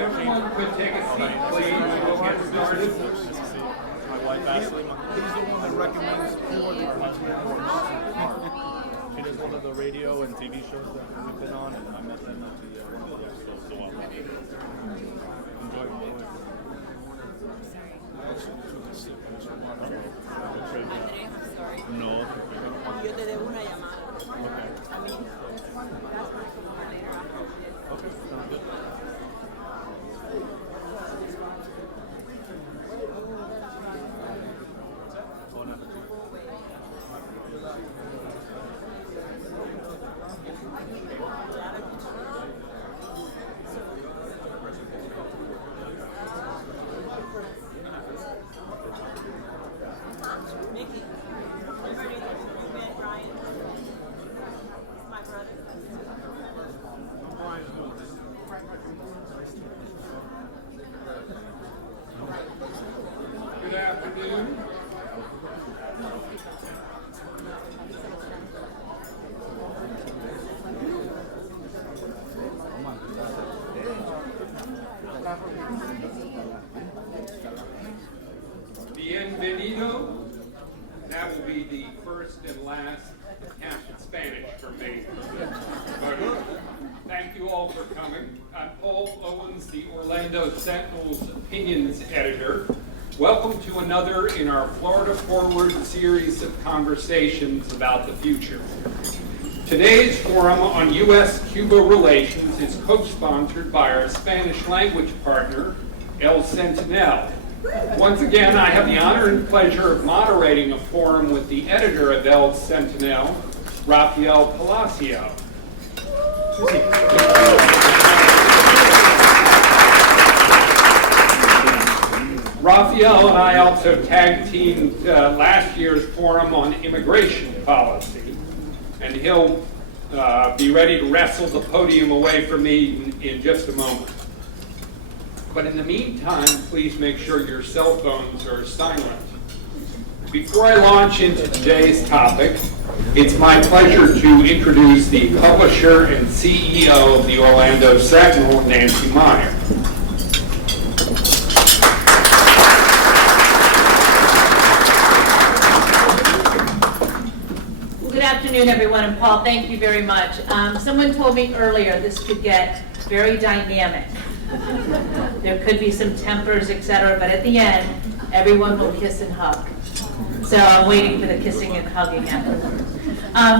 Everyone could take a seat, please. We'll get started. My wife Ashley. He's the one that recommends She does one of the radio and TV shows that we've been on, and I met them at the one of the episodes, so I'll enjoy it. No. Yo te debo una llamada. Okay. A mí. Okay, sounds good. Mickey, you ready to met Ryan? My brother. Good afternoon. Bienvenido. That will be the first and last attempt at Spanish for me. But thank you all for coming. I'm Paul Owens, the Orlando Sentinel's opinions editor. Welcome to another in our Florida Forward series of conversations about the future. Today's forum on U.S. Cuba relations is co-sponsored by our Spanish language partner, El Sentinel. Once again, I have the honor and pleasure of moderating a forum with the editor of El Sentinel, Rafael Palacio. Rafael and I also tag-teamed last year's forum on immigration policy, and he'll be ready to wrestle the podium away from me in just a moment. But in the meantime, please make sure your cell phones are silent. Before I launch into today's topic, it's my pleasure to introduce the publisher and CEO of the Orlando Sentinel, Nancy Meyer. Good afternoon, everyone, and Paul, thank you very much. Someone told me earlier this could get very dynamic. There could be some tempers, etc., but at the end, everyone will kiss and hug. So I'm waiting for the kissing and hugging afterwards.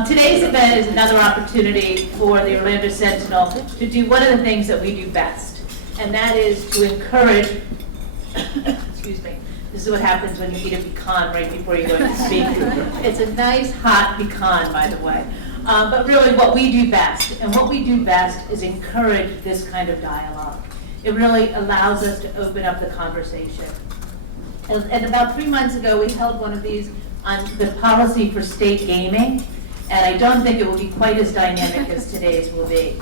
Today's event is another opportunity for the Orlando Sentinel to do one of the things that we do best, and that is to encourage, excuse me, this is what happens when you eat a pecan right before you go to speak. It's a nice hot pecan, by the way. But really what we do best, and what we do best is encourage this kind of dialogue. It really allows us to open up the conversation. And about 3 months ago, we held one of these on the policy for state gaming, and I don't think it will be quite as dynamic as today's will be.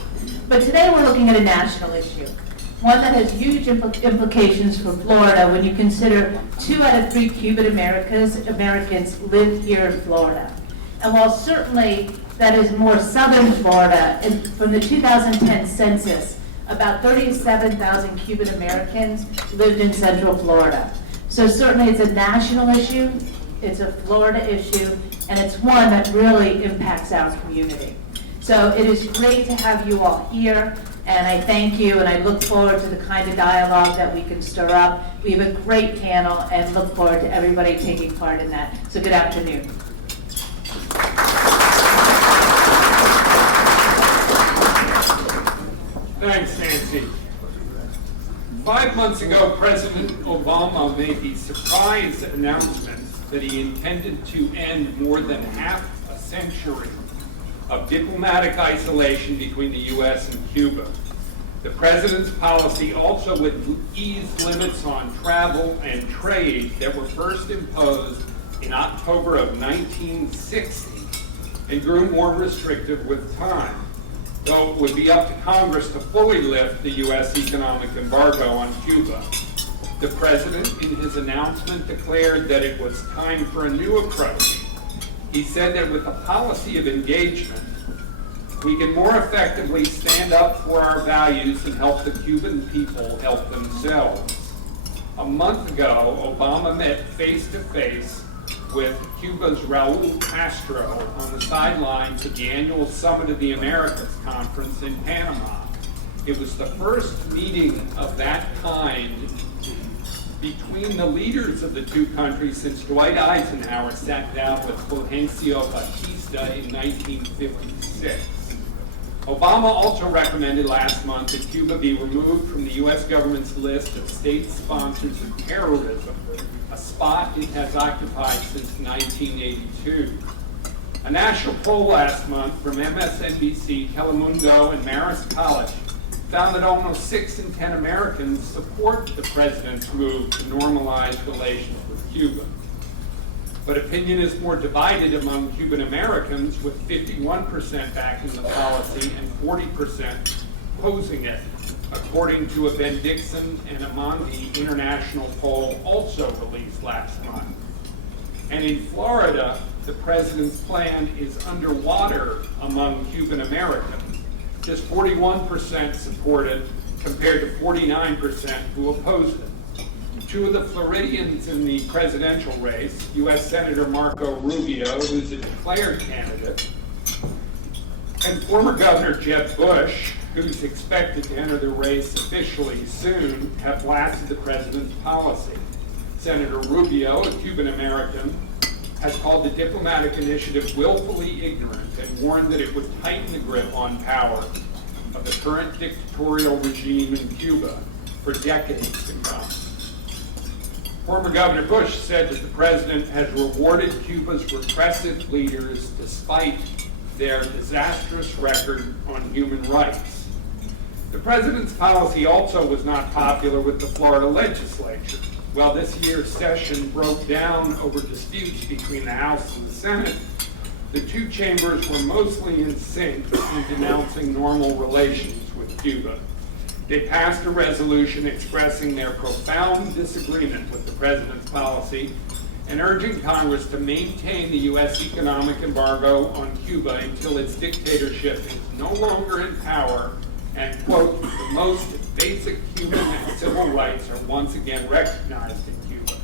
But today we're looking at a national issue, one that has huge implications for Florida when you consider 2 out of 3 Cuban Americans live here in Florida. And while certainly that is more southern Florida, from the 2010 census, about 37,000 Cuban Americans lived in Central Florida. So certainly it's a national issue, it's a Florida issue, and it's one that really impacts our community. So it is great to have you all here, and I thank you, and I look forward to the kind of dialogue that we can stir up. We have a great panel, and look forward to everybody taking part in that. So good afternoon. Thanks, Nancy. 5 months ago, President Obama made the surprise announcement that he intended to end more than half a century of diplomatic isolation between the U.S. and Cuba. The president's policy also would ease limits on travel and trade that were first imposed in October of 1960 and grew more restrictive with time, though it would be up to Congress to fully lift the U.S. economic embargo on Cuba. The president, in his announcement, declared that it was time for a new approach. He said that with a policy of engagement, We can more effectively stand up for our values and help the Cuban people help themselves. A month ago, Obama met face-to-face with Cuba's Raul Castro on the sidelines of the annual Summit of the Americas conference in Panama. It was the first meeting of that kind between the leaders of the two countries since Dwight Eisenhower sat down with Fulgencio Batista in 1956. Obama also recommended last month that Cuba be removed from the U.S. government's list of state sponsors of terrorism, a spot it has occupied since 1982. A national poll last month from MSNBC, Telemundo, and Marist College found that almost 6 in 10 Americans support the president's move to normalize relations with Cuba. But opinion is more divided among Cuban Americans, with 51% backing the policy and 40% opposing it, according to a Ben Dixon and Amandi international poll also released last month. And in Florida, the president's plan is underwater among Cuban Americans. Just 41% support it, compared to 49% who oppose it. Two of the Floridians in the presidential race, U.S. Senator Marco Rubio, who's a declared candidate, and former Governor Jeb Bush, who's expected to enter the race officially soon, have blasted the president's policy. Senator Rubio, a Cuban American, has called the diplomatic initiative willfully ignorant and warned that it would tighten the grip on power of the current dictatorial regime in Cuba for decades to come. Former Governor Bush said that the president has rewarded Cuba's repressive leaders despite their disastrous record on human rights. The president's policy also was not popular with the Florida legislature. While this year's session broke down over disputes between the House and the Senate, the two chambers were mostly in sync in denouncing normal relations with Cuba. They passed a resolution expressing their profound disagreement with the president's policy and urging Congress to maintain the U.S. economic embargo on Cuba until its dictatorship is no longer in power and, quote, the most basic human and civil rights are once again recognized in Cuba.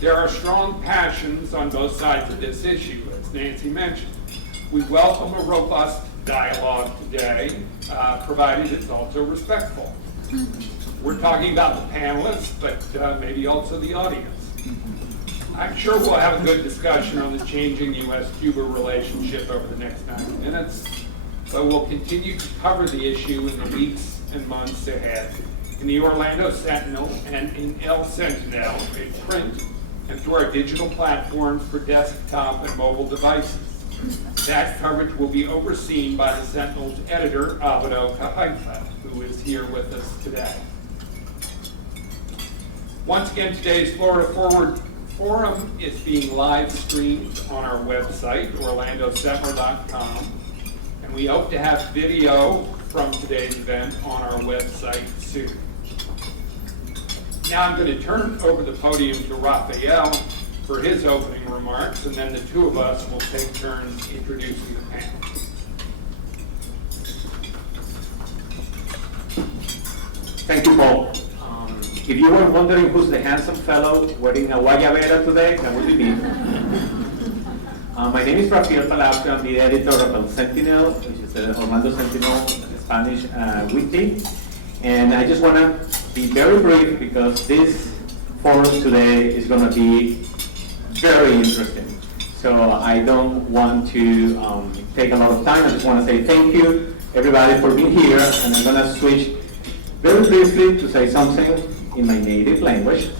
There are strong passions on both sides of this issue, as Nancy mentioned. We welcome a robust dialogue today, provided it's also respectful. We're talking about the panelists, but maybe also the audience. I'm sure we'll have a good discussion on the changing U.S.-Cuba relationship over the next 90 minutes, but we'll continue to cover the issue in the weeks and months ahead in the Orlando Sentinel and in El Sentinel, in print, and through our digital platforms for desktop and mobile devices. That coverage will be overseen by the Sentinel's editor, Abdo Kahaifa, who is here with us today. Once again, today's Florida Forward Forum is being live streamed on our website, orlandosentinel.com, and we hope to have video from today's event on our website soon. Now I'm going to turn over the podium to Raphael for his opening remarks, and then the two of us will take turns introducing the panel. Thank you, Paul. If you were wondering who's the handsome fellow wearing a guayabera today, that would be me. My name is Rafael Palacio. I'm the editor of El Sentinel, which is the Orlando Sentinel Spanish weekly. And I just want to be very brief because this forum today is going to be very interesting. So I don't want to take a lot of time. I just want to say thank you, everybody, for being here. And I'm going to switch very briefly to say something in my native language.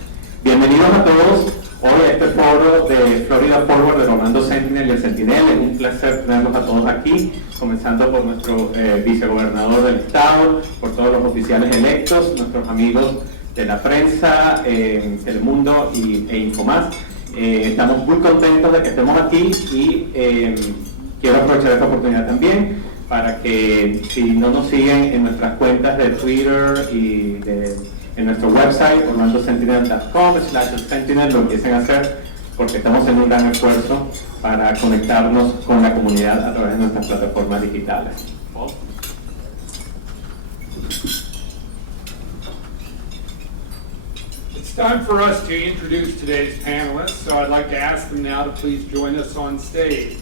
Bienvenidos a todos. Hoy a este foro de Florida Forward del Orlando Sentinel y el Sentinel. Es un placer tenerlos a todos aquí, comenzando por nuestro vicegobernador del estado, por todos los oficiales electos, nuestros amigos de la prensa, Telemundo e Infomás. Estamos muy contentos de que estemos aquí y quiero aprovechar esta oportunidad también para que, si no nos siguen en nuestras cuentas de Twitter y en nuestro website orlandosentinel.com/sentinel, lo empiecen a hacer porque estamos haciendo un gran esfuerzo para conectarnos con la comunidad a través de nuestras plataformas digitales. Paul? It's time for us to introduce today's panelists, so I'd like to ask them now to please join us on stage.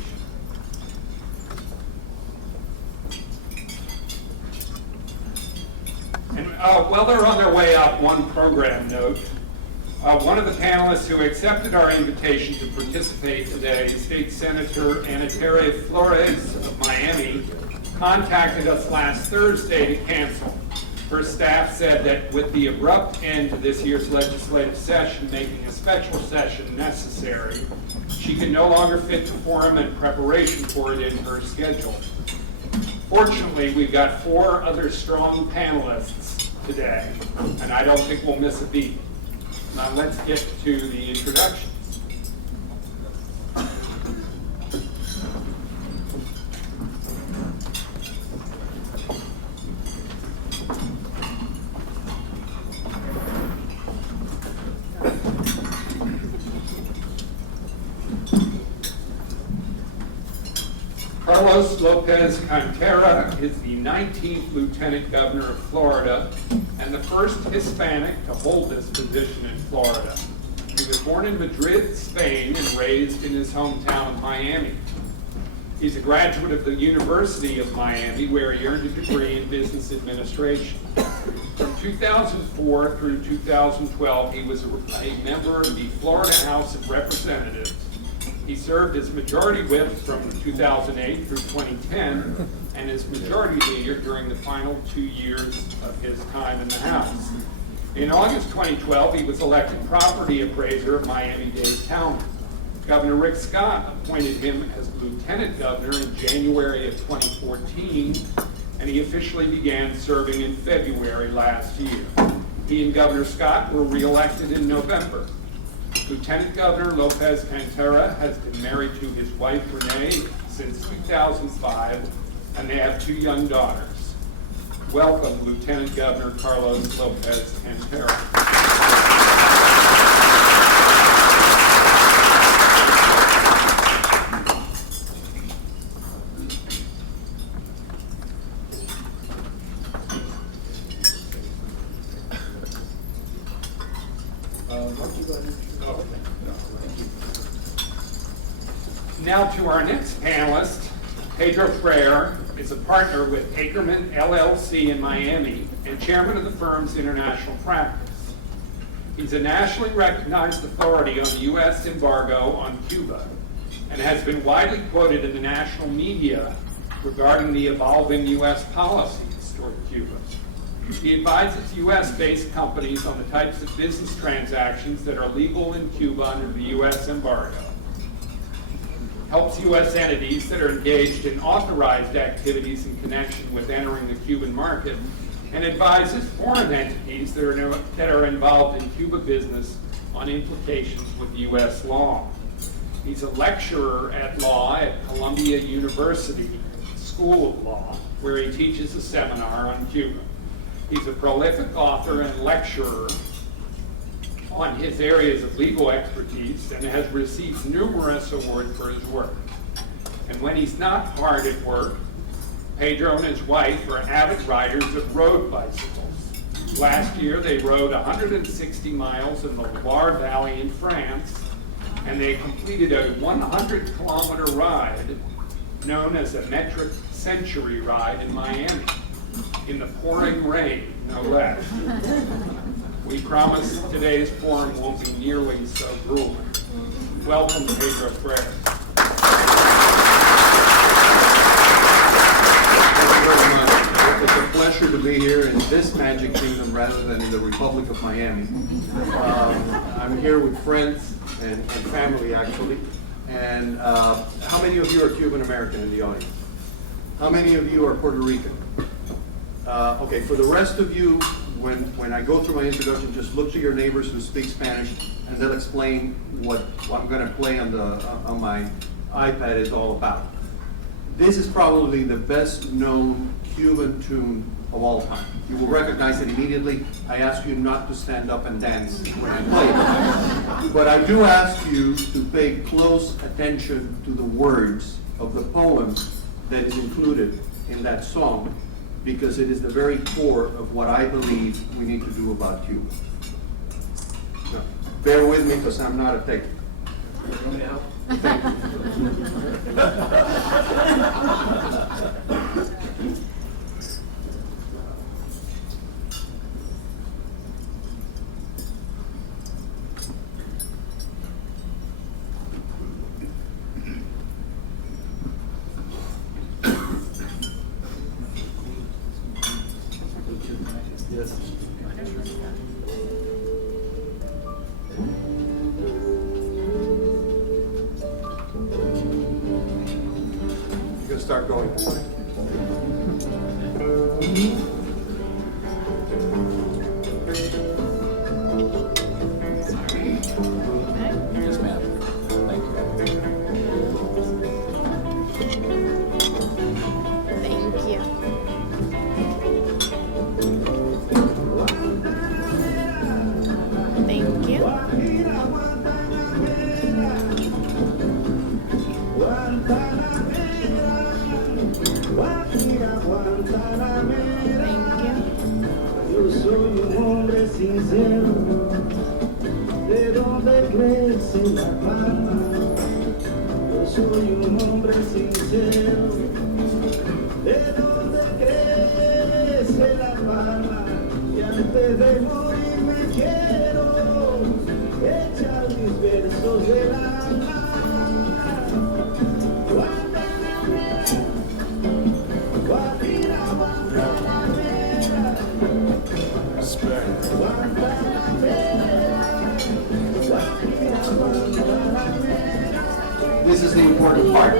And while they're on their way up, one program note. One of the panelists who accepted our invitation to participate today, State Senator Anitere Flores of Miami, contacted us last Thursday to cancel. Her staff said that with the abrupt end to this year's legislative session making a special session necessary, she could no longer fit the forum and preparation for it in her schedule. Fortunately, we've got 4 other strong panelists today, and I don't think we'll miss a beat. Now let's get to the introductions. Carlos Lopez-Cantera is the 19th Lieutenant Governor of Florida and the first Hispanic to hold this position in Florida. He was born in Madrid, Spain, and raised in his hometown of Miami. He's a graduate of the University of Miami, where he earned a degree in business administration. From 2004 through 2012, he was a member of the Florida House of Representatives. He served as Majority Whip from 2008 through 2010 and as Majority Leader during the final 2 years of his time in the House. In August 2012, he was elected Property Appraiser of Miami-Dade County. Governor Rick Scott appointed him as Lieutenant Governor in January of 2014, and he officially began serving in February last year. He and Governor Scott were re-elected in November. Lieutenant Governor Lopez-Cantera has been married to his wife Renee since 2005, and they have 2 young daughters. Welcome, Lieutenant Governor Carlos Lopez-Cantera. Now to our next panelist. Pedro Freyre is a partner with Akerman LLC in Miami and chairman of the firm's international practice. He's a nationally recognized authority on the U.S. embargo on Cuba and has been widely quoted in the national media regarding the evolving U.S. policies toward Cuba. He advises U.S.-based companies on the types of business transactions that are legal in Cuba under the U.S. embargo, helps U.S. entities that are engaged in authorized activities in connection with entering the Cuban market, and advises foreign entities that are involved in Cuba business on implications with U.S. law. He's a lecturer at law at Columbia University School of Law, where he teaches a seminar on Cuba. He's a prolific author and lecturer on his areas of legal expertise and has received numerous awards for his work. And when he's not hard at work, Pedro and his wife are avid riders of road bicycles. Last year, they rode 160 miles in the Loire Valley in France, and they completed a 100-kilometer ride known as a metric century ride in Miami, in the pouring rain, no less. We promise today's forum won't be nearly so grueling. Welcome, Pedro Freyre. Thank you very much. It's a pleasure to be here in this magic kingdom rather than in the Republic of Miami. I'm here with friends and family, actually. And how many of you are Cuban American in the audience? How many of you are Puerto Rican? Okay, for the rest of you, when I go through my introduction, just look to your neighbors who speak Spanish, and they'll explain what I'm going to play on my iPad is all about. This is probably the best known Cuban tune of all time. You will recognize it immediately. I ask you not to stand up and dance when I play it. But I do ask you to pay close attention to the words of the poem that is included in that song, because it is the very core of what I believe we need to do about Cuba. So, bear with me because I'm not a tech. Thank you. Yes. You can start going. Yes, ma'am. Thank you. Thank you. Thank you. Thank you. Yo soy un hombre sincero, de donde crece la palma. Yo soy un hombre sincero, de donde crece la palma. Y antes de morirme quiero echar mis versos del alma. This is the important part.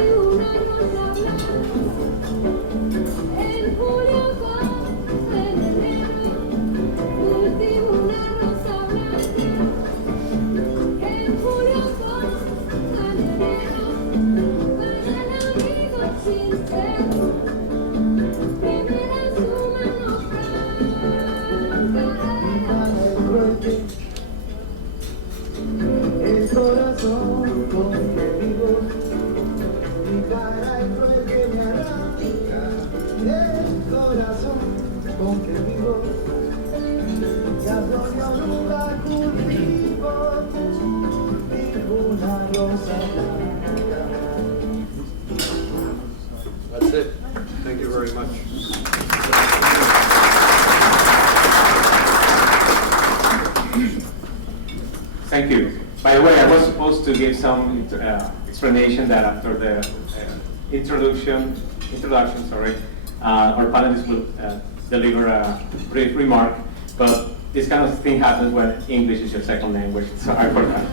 El corazón con que vivo, y para el cruel que me arranca, el corazón con que vivo, ya yo nunca cultivo ninguna rosa blanca. That's it. Thank you very much. Thank you. By the way, I was supposed to give some explanation that after the introduction, our panelists will deliver a brief remark, but this kind of thing happens when English is your second language, so I forgot.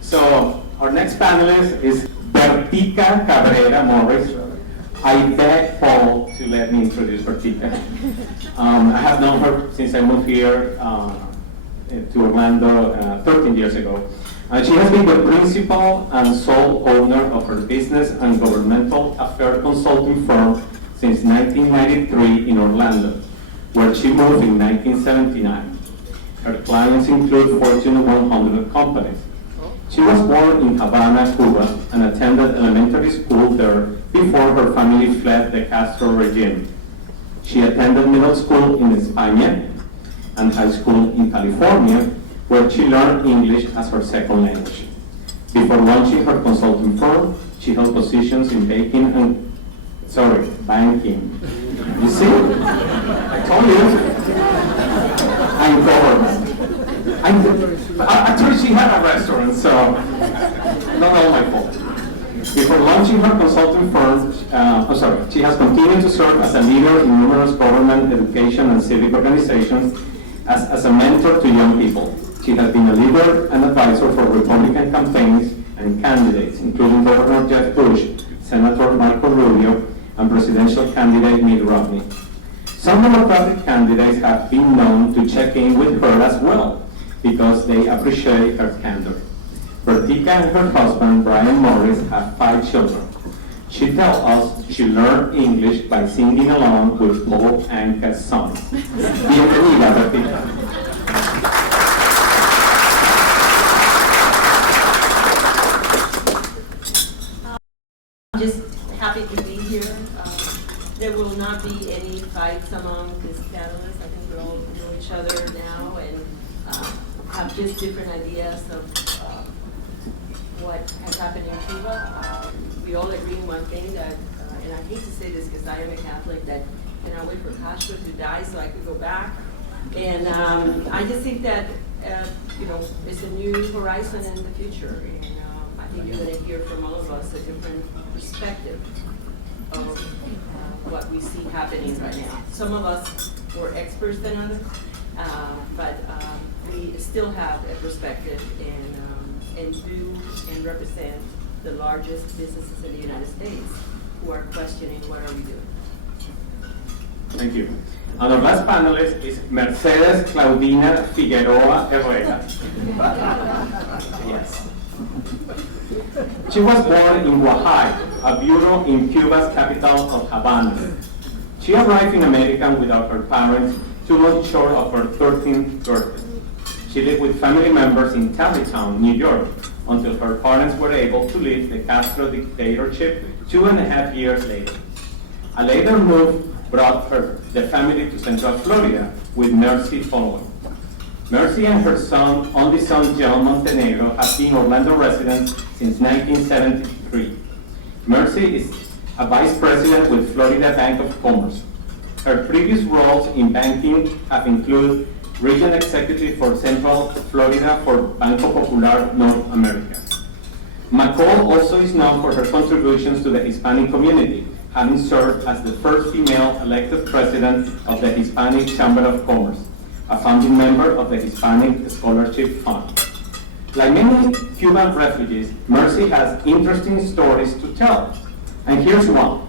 So our next panelist is Bertica Cabrera Morris. I beg Paul to let me introduce Bertica. I have known her since I moved here to Orlando 13 years ago. She has been the principal and sole owner of her business and governmental affairs consulting firm since 1993 in Orlando, where she moved in 1979. Her clients include Fortune 100 companies. She was born in Havana, Cuba, and attended elementary school there before her family fled the Castro regime. She attended middle school in Spain and high school in California, where she learned English as her second language. Before launching her consulting firm, she held positions in banking. You see? I told you. And government. Actually, she had a restaurant, so not all my fault. Before launching her consulting firm, she has continued to serve as a leader in numerous government, education, and civic organizations as a mentor to young people. She has been a leader and advisor for Republican campaigns and candidates, including Governor Jeb Bush, Senator Marco Rubio, and presidential candidate Mitt Romney. Some Democratic candidates have been known to check in with her as well, because they appreciate her candor. Bertica and her husband, Brian Morris, have 5 children. She tells us she learned English by singing along with Paul Anka's songs. Bienvenida, Bertica. I'm just happy to be here. There will not be any fights among these panelists. I think we all know each other now and have just different ideas of what has happened in Cuba. We all agree on one thing that, and I hate to say this because I am a Catholic, that cannot wait for Castro to die so I could go back. And I just think that, it's a new horizon in the future. And I think you're going to hear from all of us a different perspective of what we see happening right now. Some of us were experts than others, but we still have a perspective and do and represent the largest businesses in the United States who are questioning what are we doing. Thank you. And our last panelist is Mercedes Claudina Figueroa Herrera. Yes. She was born in Oaxaca, a bureau in Cuba's capital of Havana. She arrived in America without her parents 2 months short of her 13th birthday. She lived with family members in Tarrytown, New York, until her parents were able to leave the Castro dictatorship 2.5 years later. A later move brought the family to Central Florida, with Mercy following. Mercy and her only son, John Montenegro, have been Orlando residents since 1973. Mercy is a vice president with Florida Bank of Commerce. Her previous roles in banking have included region executive for Central Florida for Banco Popular North America. McCall also is known for her contributions to the Hispanic community, having served as the first female elected president of the Hispanic Chamber of Commerce, a founding member of the Hispanic Scholarship Fund. Like many Cuban refugees, Mercy has interesting stories to tell, and here's one.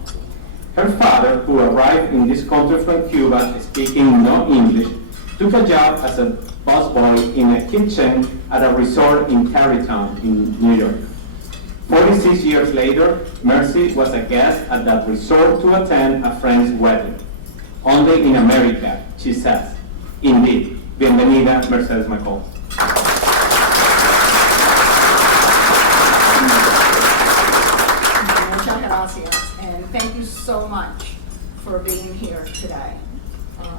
Her father, who arrived in this country from Cuba speaking no English, took a job as a busboy in a kitchen at a resort in Tarrytown in New York. 46 years later, Mercy was a guest at that resort to attend a friend's wedding. Only in America, she says. Indeed. Bienvenida, Mercedes McCall. Muchas gracias, and thank you so much for being here today.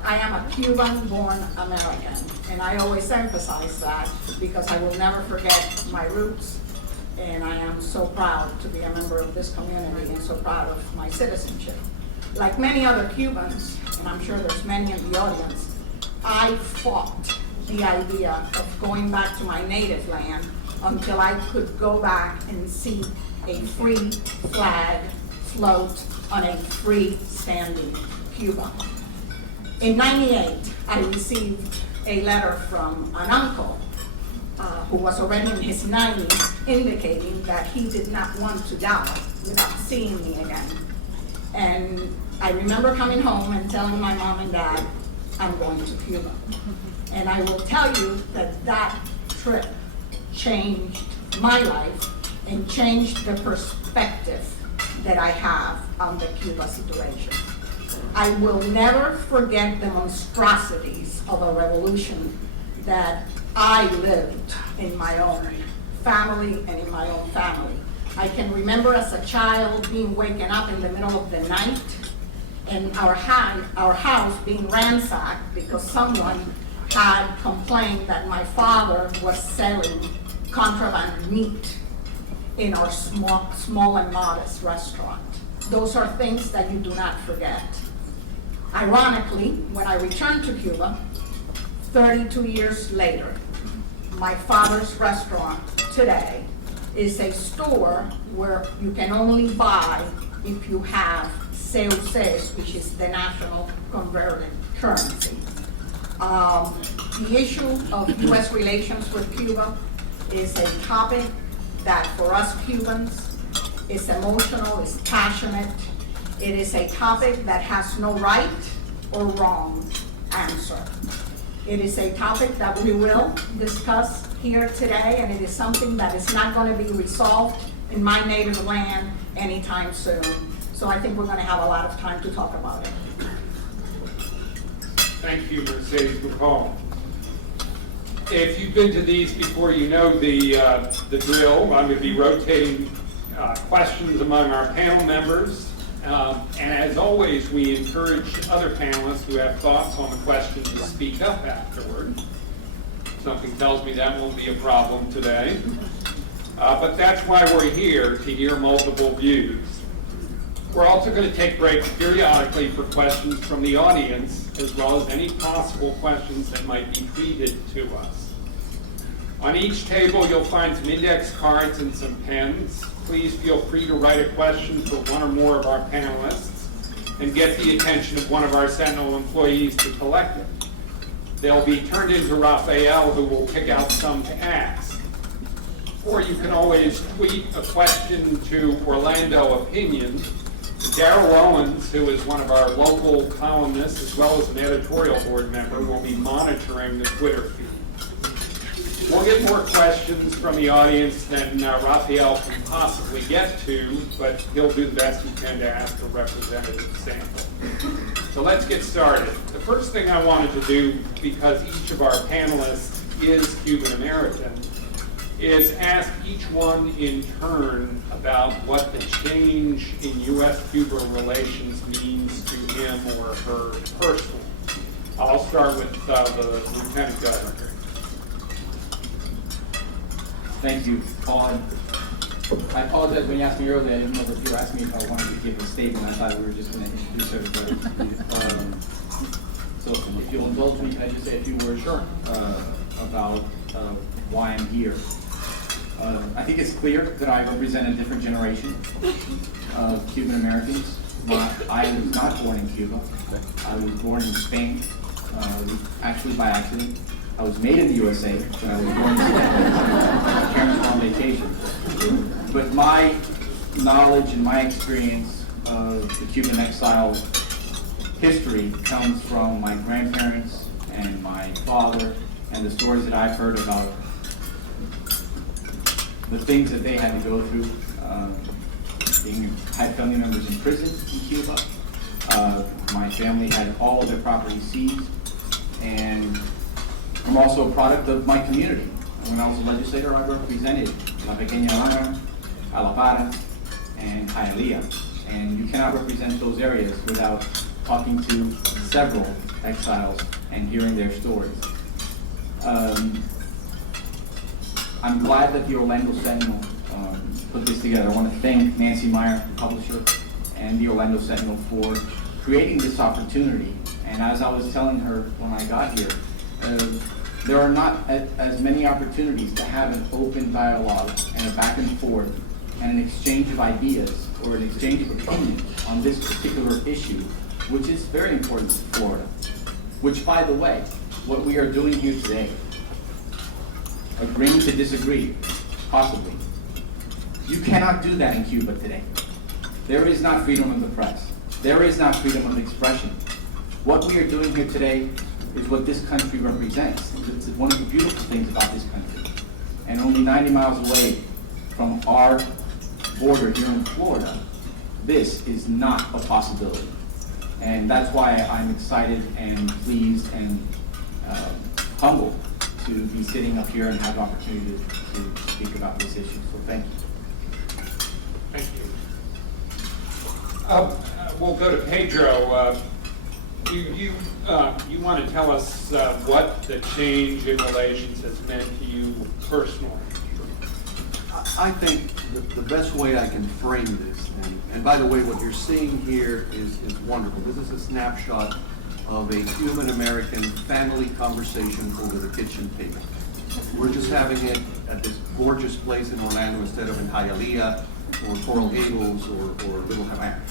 I am a Cuban-born American, and I always emphasize that because I will never forget my roots, and I am so proud to be a member of this community and so proud of my citizenship. Like many other Cubans, and I'm sure there's many in the audience, I fought the idea of going back to my native land until I could go back and see a free flag float on a free-standing Cuba. In '98, I received a letter from an uncle who was already in his 90s, indicating that he did not want to die without seeing me again. And I remember coming home and telling my mom and dad, I'm going to Cuba. And I will tell you that that trip changed my life and changed the perspective that I have on the Cuba situation. I will never forget the monstrosities of a revolution that I lived in my own family and in my own family. I can remember as a child being waken up in the middle of the night and our house being ransacked because someone had complained that my father was selling contraband meat in our small and modest restaurant. Those are things that you do not forget. Ironically, when I returned to Cuba, 32 years later, my father's restaurant today is a store where you can only buy if you have CUCs, which is the national converted currency. The issue of U.S. relations with Cuba is a topic that for us Cubans is emotional, is passionate. It is a topic that has no right or wrong answer. It is a topic that we will discuss here today, and it is something that is not going to be resolved in my native land anytime soon. So I think we're going to have a lot of time to talk about it. Thank you, Mercedes McCall. If you've been to these before, you know the drill. I'm going to be rotating questions among our panel members. And as always, we encourage other panelists who have thoughts on the question to speak up afterward. Something tells me that won't be a problem today. But that's why we're here, to hear multiple views. We're also going to take breaks periodically for questions from the audience, as well as any possible questions that might be feeded to us. On each table, you'll find some index cards and some pens. Please feel free to write a question for one or more of our panelists and get the attention of one of our Sentinel employees to collect it. They'll be turned into Raphael, who will pick out some to ask. Or you can always tweet a question to Orlando Opinion. Darrell Owens, who is one of our local columnists as well as an editorial board member, will be monitoring the Twitter feed. We'll get more questions from the audience than Raphael can possibly get to, but he'll do the best he can to ask a representative sample. So let's get started. The first thing I wanted to do, because each of our panelists is Cuban American, is ask each one in turn about what the change in U.S. Cuba relations means to him or her personally. I'll start with the Lieutenant Governor. Thank you, Paul. I apologize when you asked me earlier. I didn't know that you were asking me if I wanted to give a statement. I thought we were just going to introduce everybody. So if you'll indulge me, can I just say a few words about why I'm here? I think it's clear that I represent a different generation of Cuban Americans. I was not born in Cuba. I was born in Spain, actually by accident. I was made in the USA when I was born in Spain. My parents were on vacation. But my knowledge and my experience of the Cuban exile history comes from my grandparents and my father and the stories that I've heard about the things that they had to go through. Had family members in prison in Cuba. My family had all of their property seized, and I'm also a product of my community. When I was a legislator, I represented La Pequeña Habana, Alapara, and Hialeah. And you cannot represent those areas without talking to several exiles and hearing their stories. I'm glad that the Orlando Sentinel put this together. I want to thank Nancy Meyer, the publisher, and the Orlando Sentinel for creating this opportunity. And as I was telling her when I got here, there are not as many opportunities to have an open dialogue and a back and forth and an exchange of ideas or an exchange of opinions on this particular issue, which is very important to Florida. Which, by the way, what we are doing here today, agreeing to disagree, possibly. You cannot do that in Cuba today. There is not freedom of the press. There is not freedom of expression. What we are doing here today is what this country represents. It's one of the beautiful things about this country. And only 90 miles away from our border here in Florida, this is not a possibility. And that's why I'm excited and pleased and humbled to be sitting up here and have the opportunity to speak about this issue. So thank you. Thank you. We'll go to Pedro. You want to tell us what the change in relations has meant to you personally? I think the best way I can frame this, and by the way, what you're seeing here is wonderful. This is a snapshot of a Cuban-American family conversation over the kitchen table. We're just having it at this gorgeous place in Orlando instead of in Hialeah or Coral Gables or Little Havana.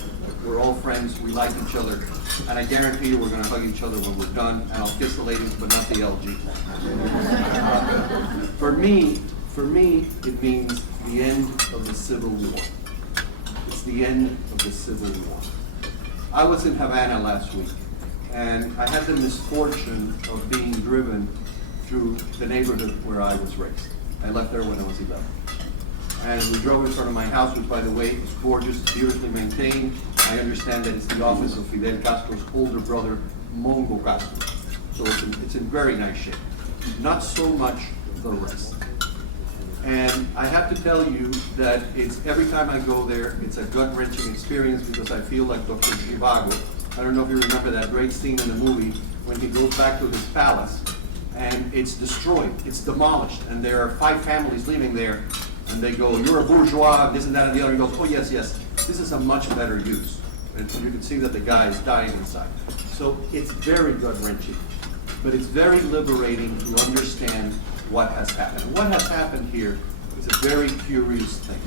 We're all friends, we like each other, and I guarantee you we're going to hug each other when we're done, and I'll kiss the ladies, but not the LG. For me, it means the end of the Civil War. It's the end of the Civil War. I was in Havana last week, and I had the misfortune of being driven through the neighborhood where I was raised. I left there when I was 11. and we drove in front of my house, which, by the way, is gorgeous, beautifully maintained. I understand that it's the office of Fidel Castro's older brother, Mongo Castro. So it's in very nice shape. Not so much the rest. And I have to tell you that it's every time I go there, it's a gut-wrenching experience because I feel like Dr. Zhivago. I don't know if you remember that great scene in the movie when he goes back to his palace and it's destroyed, it's demolished, and there are 5 families living there, and they go, "You're a bourgeois," this and that and the other. He goes, "Oh yes, yes, this is a much better use." And you can see that the guy is dying inside. So it's very gut-wrenching, but it's very liberating to understand what has happened. And what has happened here is a very curious thing.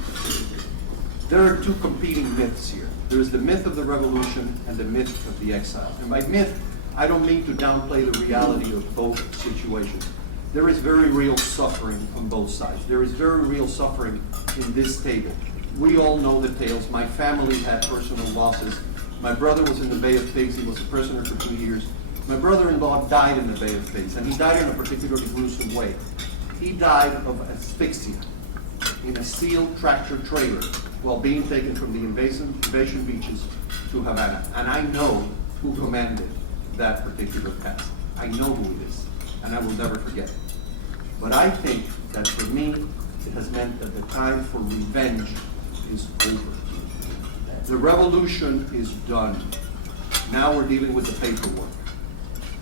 There are 2 competing myths here. There is the myth of the revolution and the myth of the exile. And by myth, I don't mean to downplay the reality of both situations. There is very real suffering on both sides. There is very real suffering in this table. We all know the tales. My family had personal losses. My brother was in the Bay of Pigs. He was a prisoner for 2 years. My brother-in-law died in the Bay of Pigs, and he died in a particularly gruesome way. He died of asphyxia in a sealed tractor trailer while being taken from the invasion beaches to Havana. And I know who commanded that particular task. I know who it is, and I will never forget it. But I think that for me, it has meant that the time for revenge is over. The revolution is done. Now we're dealing with the paperwork.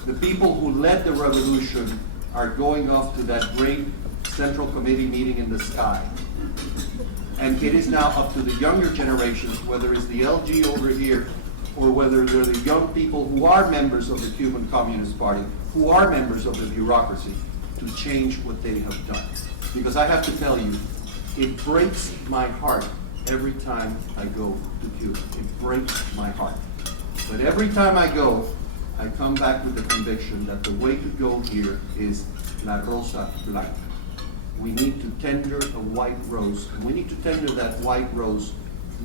The people who led the revolution are going off to that great Central Committee meeting in the sky. And it is now up to the younger generations, whether it's the LG over here, or whether they're the young people who are members of the Cuban Communist Party, who are members of the bureaucracy, to change what they have done. Because I have to tell you, it breaks my heart every time I go to Cuba. It breaks my heart. But every time I go, I come back with the conviction that the way to go here is La Rosa Blanca. We need to tender a white rose, and we need to tender that white rose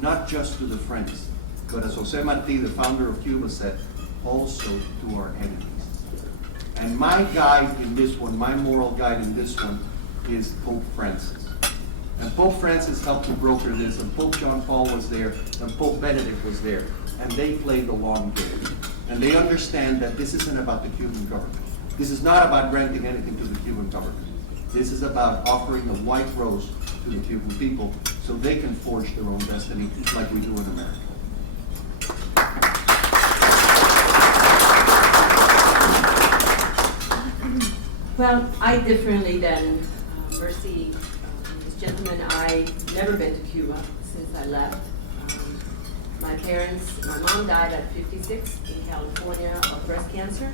not just to the friends, but as Jose Marti, the founder of Cuba, said, also to our enemies. And my guide in this one, my moral guide in this one, is Pope Francis. And Pope Francis helped to broker this, and Pope John Paul was there, and Pope Benedict was there, and they played the long game. And they understand that this isn't about the Cuban government. This is not about granting anything to the Cuban government. This is about offering a white rose to the Cuban people so they can forge their own destiny like we do in America. Well, I differently than Mercy, this gentleman, I've never been to Cuba since I left. My mom died at 56 in California of breast cancer.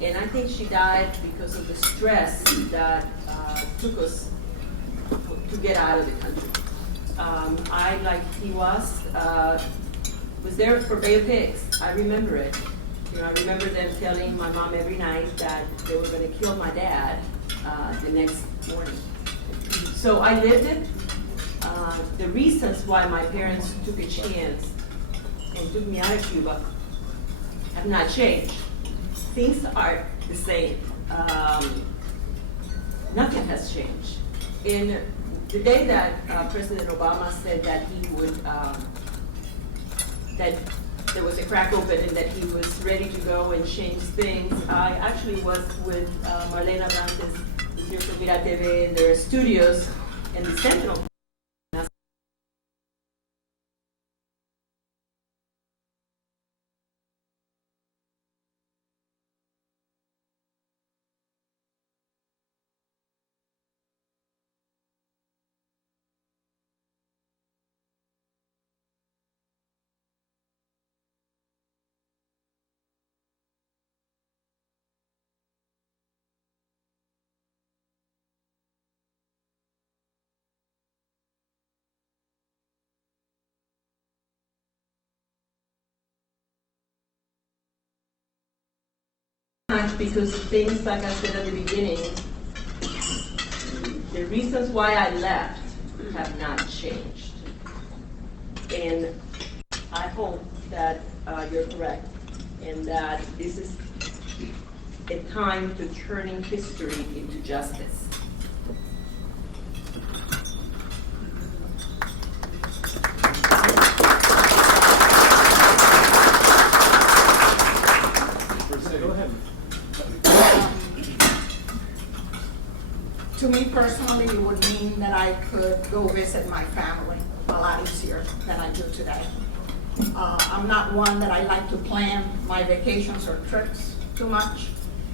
And I think she died because of the stress that took us to get out of the country. I, like he was there for Bay of Pigs. I remember it. You know, I remember them telling my mom every night that they were going to kill my dad the next morning. So I lived it. The reasons why my parents took a chance and took me out of Cuba have not changed. Things are the same. Nothing has changed. In the day that President Obama said that he would, that there was a crack open and that he was ready to go and change things, I actually was with Marlene Abrantes, who's here from Mira TV, in their studios, and the Sentinel. Because things, like I said at the beginning, the reasons why I left have not changed. And I hope that you're correct and that this is a time to turning history into justice. To me personally, it would mean that I could go visit my family a lot easier than I do today. I'm not one that I like to plan my vacations or trips too much,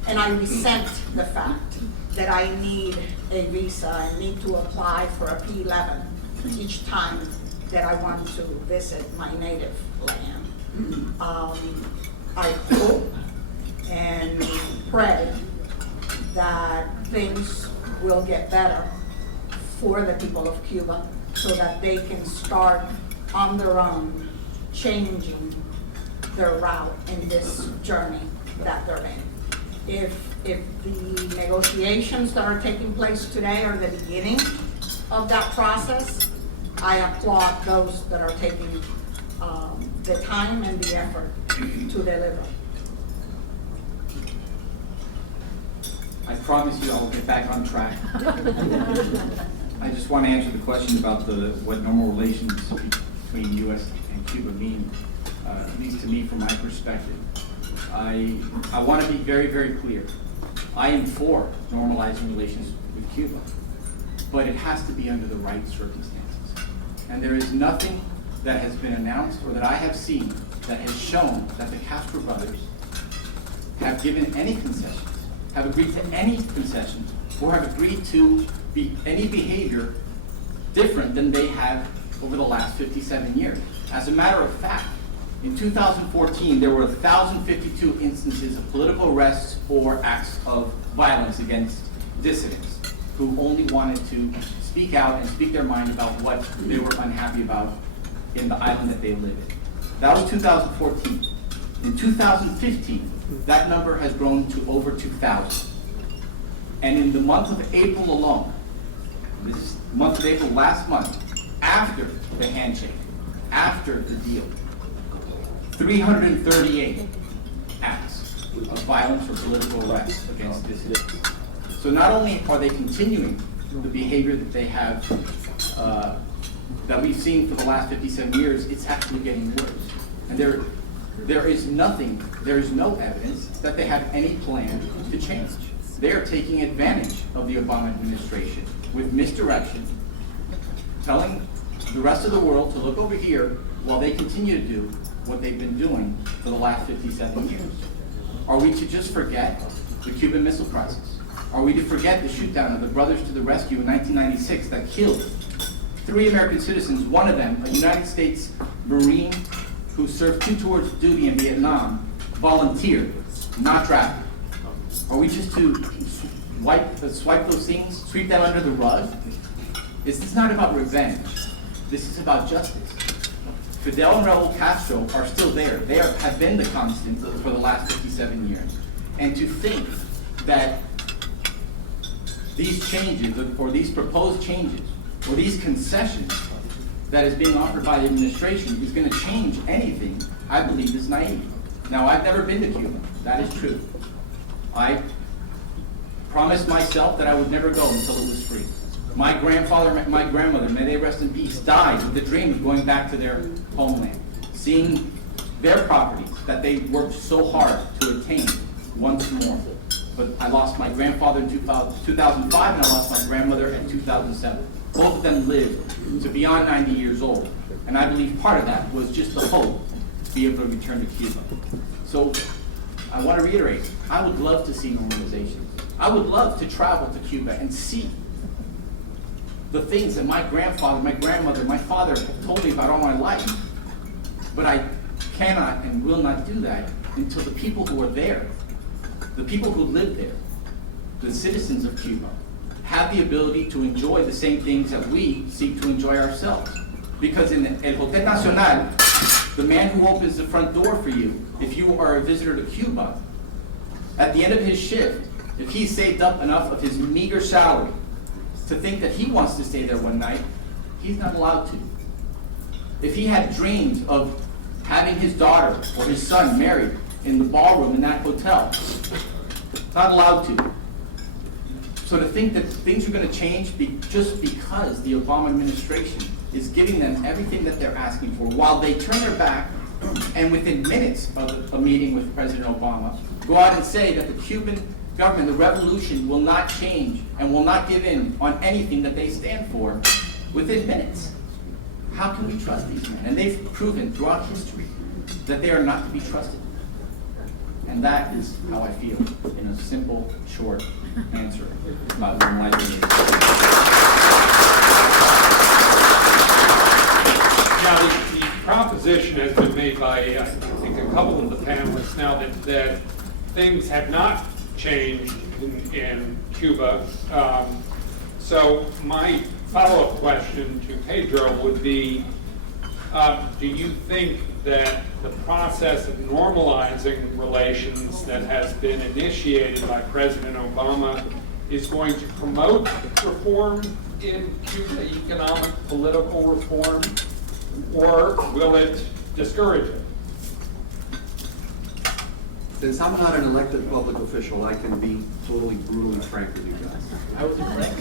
and I resent the fact that I need a visa and need to apply for a P11 each time that I want to visit my native land. I hope and pray that things will get better for the people of Cuba so that they can start on their own changing their route in this journey that they're in. If the negotiations that are taking place today are the beginning of that process, I applaud those that are taking the time and the effort to deliver. I promise you I'll get back on track. I just want to answer the question about what normal relations between U.S. and Cuba mean, at least to me from my perspective. I want to be very, very clear. I am for normalizing relations with Cuba, but it has to be under the right circumstances. And there is nothing that has been announced or that I have seen that has shown that the Castro brothers have given any concessions, have agreed to any concessions, or have agreed to any behavior different than they have over the last 57 years. As a matter of fact, in 2014, there were 1,052 instances of political arrests or acts of violence against dissidents who only wanted to speak out and speak their mind about what they were unhappy about in the island that they live in. That was 2014. In 2015, that number has grown to over 2,000. And in the month of April alone, this is the month of April last month, after the handshake, after the deal, 338 acts of violence or political arrests against dissidents. So not only are they continuing the behavior that they have, that we've seen for the last 57 years, it's actually getting worse. And there is no evidence that they have any plan to change. They are taking advantage of the Obama administration with misdirection, telling the rest of the world to look over here while they continue to do what they've been doing for the last 57 years. Are we to just forget the Cuban Missile Crisis? Are we to forget the shoot-down of the Brothers to the Rescue in 1996 that killed 3 American citizens, one of them a United States Marine who served 2 tours of duty in Vietnam, volunteered, not drafted? Are we just to swipe those things, sweep that under the rug? This is not about revenge. This is about justice. Fidel and Raul Castro are still there. They have been the constant for the last 57 years. And to think that these changes, or these proposed changes, or these concessions that is being offered by the administration is going to change anything, I believe is naive. Now, I've never been to Cuba. That is true. I promised myself that I would never go until it was free. My grandfather and my grandmother, may they rest in peace, died with the dream of going back to their homeland, seeing their properties that they worked so hard to attain once more. But I lost my grandfather in 2005, and I lost my grandmother in 2007. Both of them lived to beyond 90 years old. And I believe part of that was just the hope to be able to return to Cuba. So I want to reiterate, I would love to see normalization. I would love to travel to Cuba and see the things that my grandfather, my grandmother, my father have told me about all my life. But I cannot and will not do that until the people who are there, the people who live there, the citizens of Cuba, have the ability to enjoy the same things that we seek to enjoy ourselves. Because in El Hotel Nacional, the man who opens the front door for you, if you are a visitor to Cuba, at the end of his shift, if he saved up enough of his meager salary to think that he wants to stay there one night, he's not allowed to. If he had dreams of having his daughter or his son married in the ballroom in that hotel, not allowed to. So to think that things are going to change just because the Obama administration is giving them everything that they're asking for, while they turn their back and within minutes of a meeting with President Obama, go out and say that the Cuban government, the revolution, will not change and will not give in on anything that they stand for within minutes. How can we trust these men? And they've proven throughout history that they are not to be trusted. And that is how I feel in a simple, short answer about the enlightenment. Now, the proposition has been made by, I think, a couple of the panelists now that things have not changed in Cuba. So my follow-up question to Pedro would be, do you think that the process of normalizing relations that has been initiated by President Obama is going to promote reform in Cuba, economic, political reform, or will it discourage it? Since I'm not an elected public official, I can be totally brutally frank with you guys. I was frank.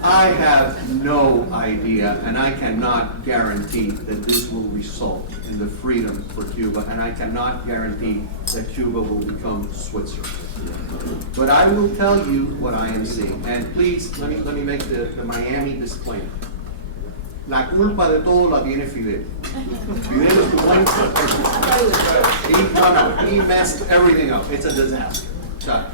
I have no idea, and I cannot guarantee that this will result in the freedom for Cuba, and I cannot guarantee that Cuba will become Switzerland. But I will tell you what I am seeing. And please, let me make the Miami disclaimer. La culpa de todo la tiene Fidel. Fidel is to blame for he messed everything up. It's a disaster. So,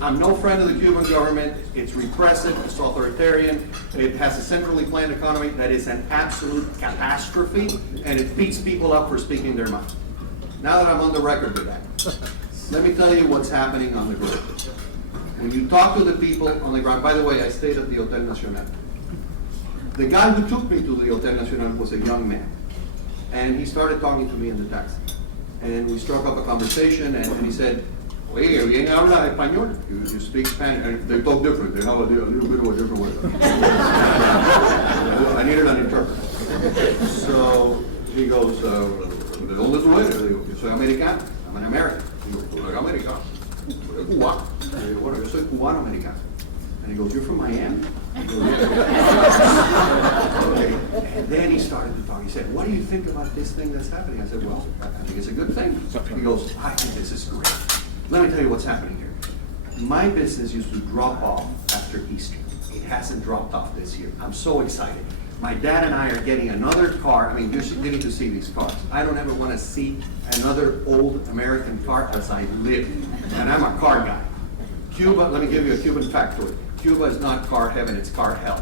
I'm no friend of the Cuban government. It's repressive, it's authoritarian, it has a centrally planned economy that is an absolute catastrophe, and it beats people up for speaking their mind. Now that I'm on the record with that, let me tell you what's happening on the ground. When you talk to the people on the ground, by the way, I stayed at the Hotel Nacional. The guy who took me to the Hotel Nacional was a young man, and he started talking to me in the taxi. And we struck up a conversation, and he said, "Oye, bien habla español? You speak Spanish?" And they talk different. They have a little bit of a different way. I needed an interpreter. So he goes, ¿de dónde tú eres? Le digo, yo soy americano. I'm an American. Digo, tú no eres americano. Tú eres cubano. Le digo, bueno, yo soy cubano-americano. And he goes, "You're from Miami?" I go, "Yeah." Okay. And then he started to talk. He said, "What do you think about this thing that's happening?" I said, "Well, I think it's a good thing." He goes, "I think this is great. Let me tell you what's happening here. My business used to drop off after Easter. It hasn't dropped off this year. I'm so excited. My dad and I are getting another car. I mean, you're getting to see these cars. I don't ever want to see another old American car as I live. And I'm a car guy. Cuba, let me give you a Cuban factoid. Cuba is not car heaven, it's car hell.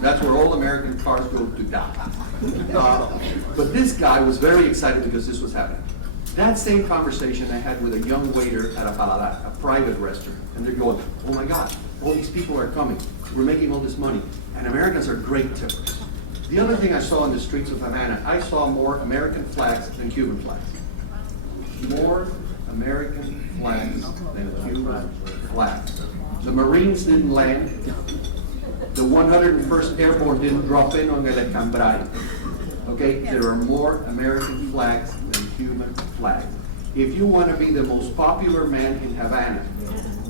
That's where all American cars go to die. But this guy was very excited because this was happening. That same conversation I had with a young waiter at a paladar, a private restaurant. And they're going, "Oh my God, all these people are coming. We're making all this money. And Americans are great tippers." The other thing I saw in the streets of Havana, I saw more American flags than Cuban flags. More American flags than Cuban flags. The Marines didn't land. The 101st Airborne didn't drop in on El Cambrai. Okay, there are more American flags than Cuban flags. If you want to be the most popular man in Havana,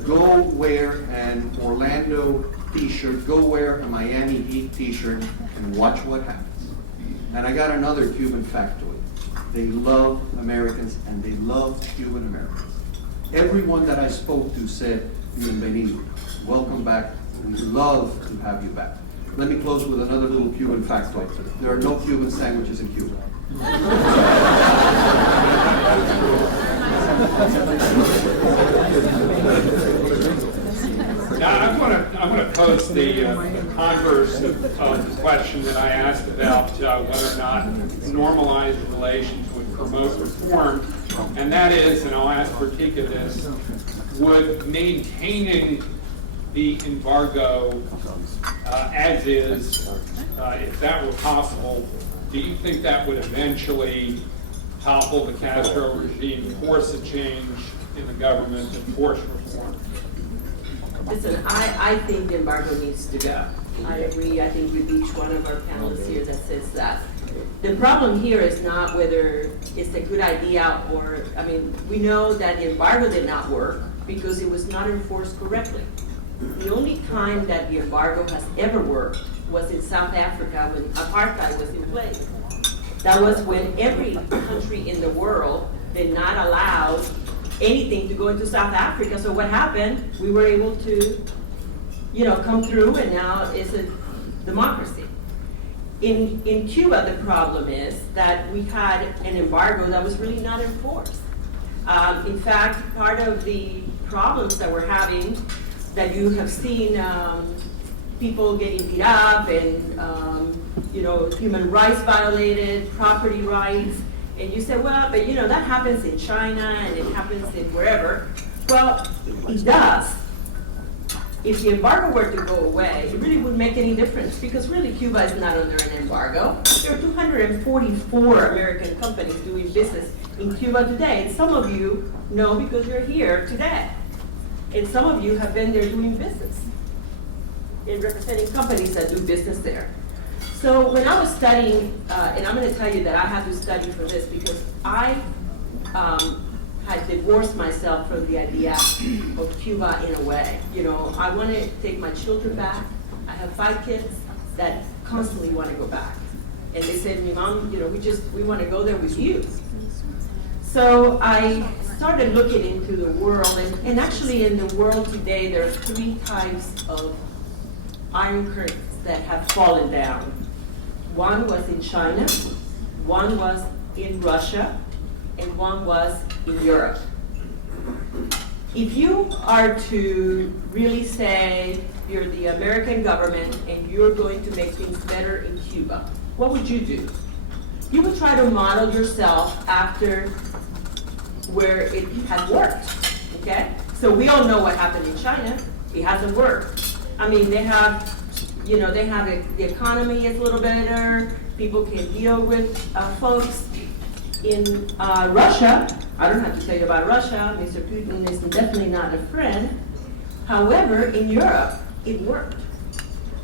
go wear an Orlando t-shirt, go wear a Miami Heat t-shirt, and watch what happens. And I got another Cuban factoid. They love Americans, and they love Cuban Americans. Everyone that I spoke to said, "Bienvenido, welcome back, we love to have you back." Let me close with another little Cuban factoid. There are no Cuban sandwiches in Cuba. Now, I want to pose the converse of the question that I asked about whether or not normalized relations would promote reform, and that is, and I'll ask Bertica this, would maintaining the embargo as is, if that were possible, do you think that would eventually topple the Castro regime, force a change in the government, and force reform? Listen, I think the embargo needs to go. I agree, I think with each one of our panelists here that says that. The problem here is not whether it's a good idea or, I mean, we know that the embargo did not work because it was not enforced correctly. The only time that the embargo has ever worked was in South Africa when apartheid was in place. That was when every country in the world did not allow anything to go into South Africa. So what happened? We were able to, come through, and now it's a democracy. In Cuba, the problem is that we had an embargo that was really not enforced. In fact, part of the problems that we're having, that you have seen people getting beat up and human rights violated, property rights, and you say, well, but that happens in China and it happens in wherever. Well, it does. If the embargo were to go away, it really wouldn't make any difference, because really Cuba is not under an embargo. There are 244 American companies doing business in Cuba today, and some of you know because you're here today. And some of you have been there doing business and representing companies that do business there. So when I was studying, and I'm going to tell you that I had to study for this because I had divorced myself from the idea of Cuba in a way. I want to take my children back. I have 5 kids that constantly want to go back. And they said to me, Mom, we want to go there with you. So I started looking into the world, and actually in the world today, there are 3 types of iron curtains that have fallen down. One was in China, one was in Russia, and one was in Europe. If you are to really say you're the American government and you're going to make things better in Cuba, what would you do? You would try to model yourself after where it had worked, okay? So we all know what happened in China. It hasn't worked. I mean, the economy is a little better. People can deal with folks. In Russia, I don't have to tell you about Russia. Mr. Putin is definitely not a friend. However, in Europe, it worked.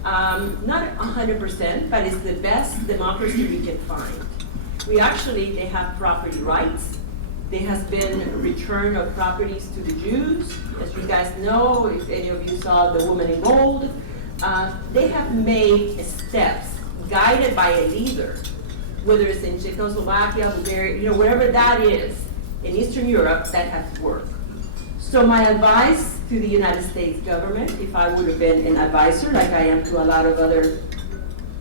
Not 100%, but it's the best democracy we can find. They have property rights. There has been a return of properties to the Jews. As you guys know, if any of you saw The Woman in Gold, they have made steps guided by a leader, whether it's in Czechoslovakia, Bulgaria, wherever that is, in Eastern Europe, that has worked. So my advice to the United States government, if I would have been an advisor, like I am to a lot of other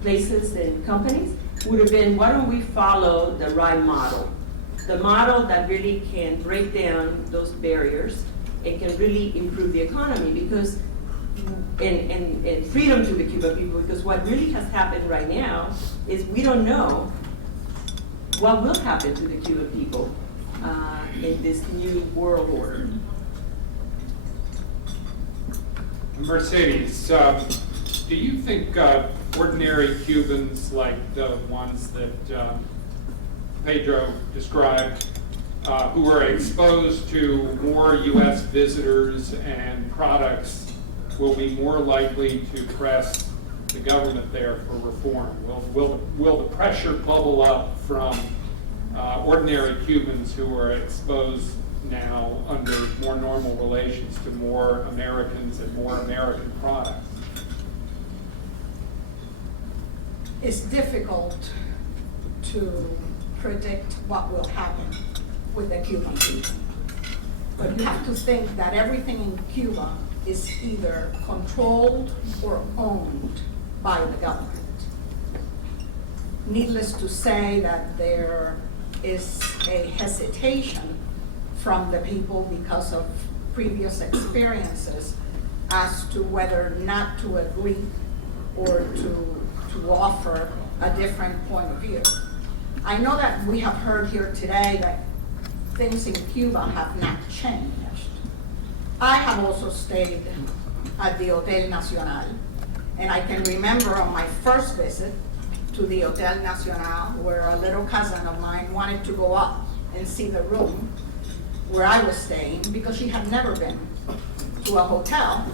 places and companies, would have been, why don't we follow the right model? The model that really can break down those barriers and can really improve the economy, because and freedom to the Cuban people, because what really has happened right now is we don't know what will happen to the Cuban people in this new world order. Mercedes, do you think ordinary Cubans like the ones that Pedro described, who are exposed to more U.S. visitors and products, will be more likely to press the government there for reform? Will the pressure bubble up from ordinary Cubans who are exposed now under more normal relations to more Americans and more American products? It's difficult to predict what will happen with the Cuban people. But you have to think that everything in Cuba is either controlled or owned by the government. Needless to say that there is a hesitation from the people because of previous experiences as to whether not to agree or to offer a different point of view. I know that we have heard here today that things in Cuba have not changed. I have also stayed at the Hotel Nacional, and I can remember on my first visit to the Hotel Nacional where a little cousin of mine wanted to go up and see the room where I was staying because she had never been to a hotel.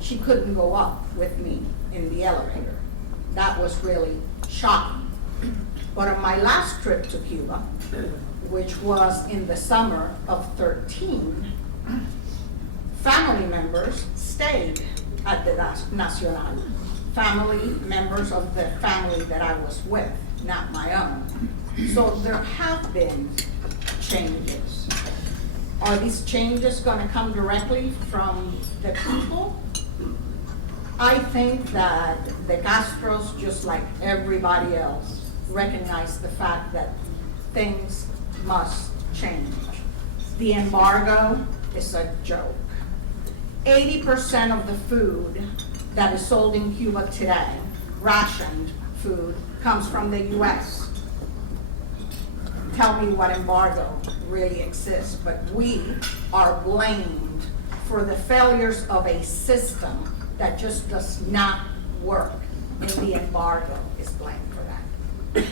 She couldn't go up with me in the elevator. That was really shocking. But on my last trip to Cuba, which was in the summer of 13, family members stayed at the Nacional. Family members of the family that I was with, not my own. So there have been changes. Are these changes going to come directly from the people? I think that the Castros, just like everybody else, recognize the fact that things must change. The embargo is a joke. 80% of the food that is sold in Cuba today, rationed food, comes from the U.S. Tell me what embargo really exists, but we are blamed for the failures of a system that just does not work, and the embargo is blamed for that.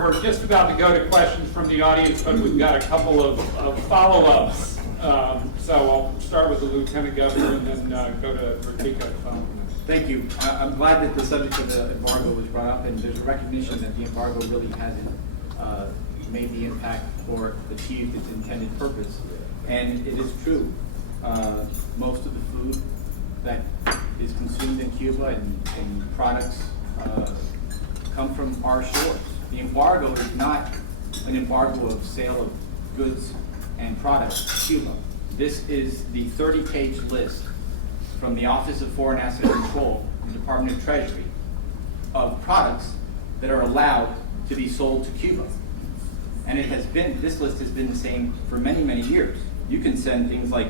We're just about to go to questions from the audience, but we've got a couple of follow-ups. So I'll start with the Lieutenant Governor and then go to Bertica. Thank you. I'm glad that the subject of the embargo was brought up, and there's a recognition that the embargo really hasn't made the impact or achieved its intended purpose. And it is true. Most of the food that is consumed in Cuba and products come from our shores. The embargo is not an embargo of sale of goods and products to Cuba. This is the 30-page list from the Office of Foreign Asset Control, the Department of Treasury, of products that are allowed to be sold to Cuba. And this list has been the same for many, many years. You can send things like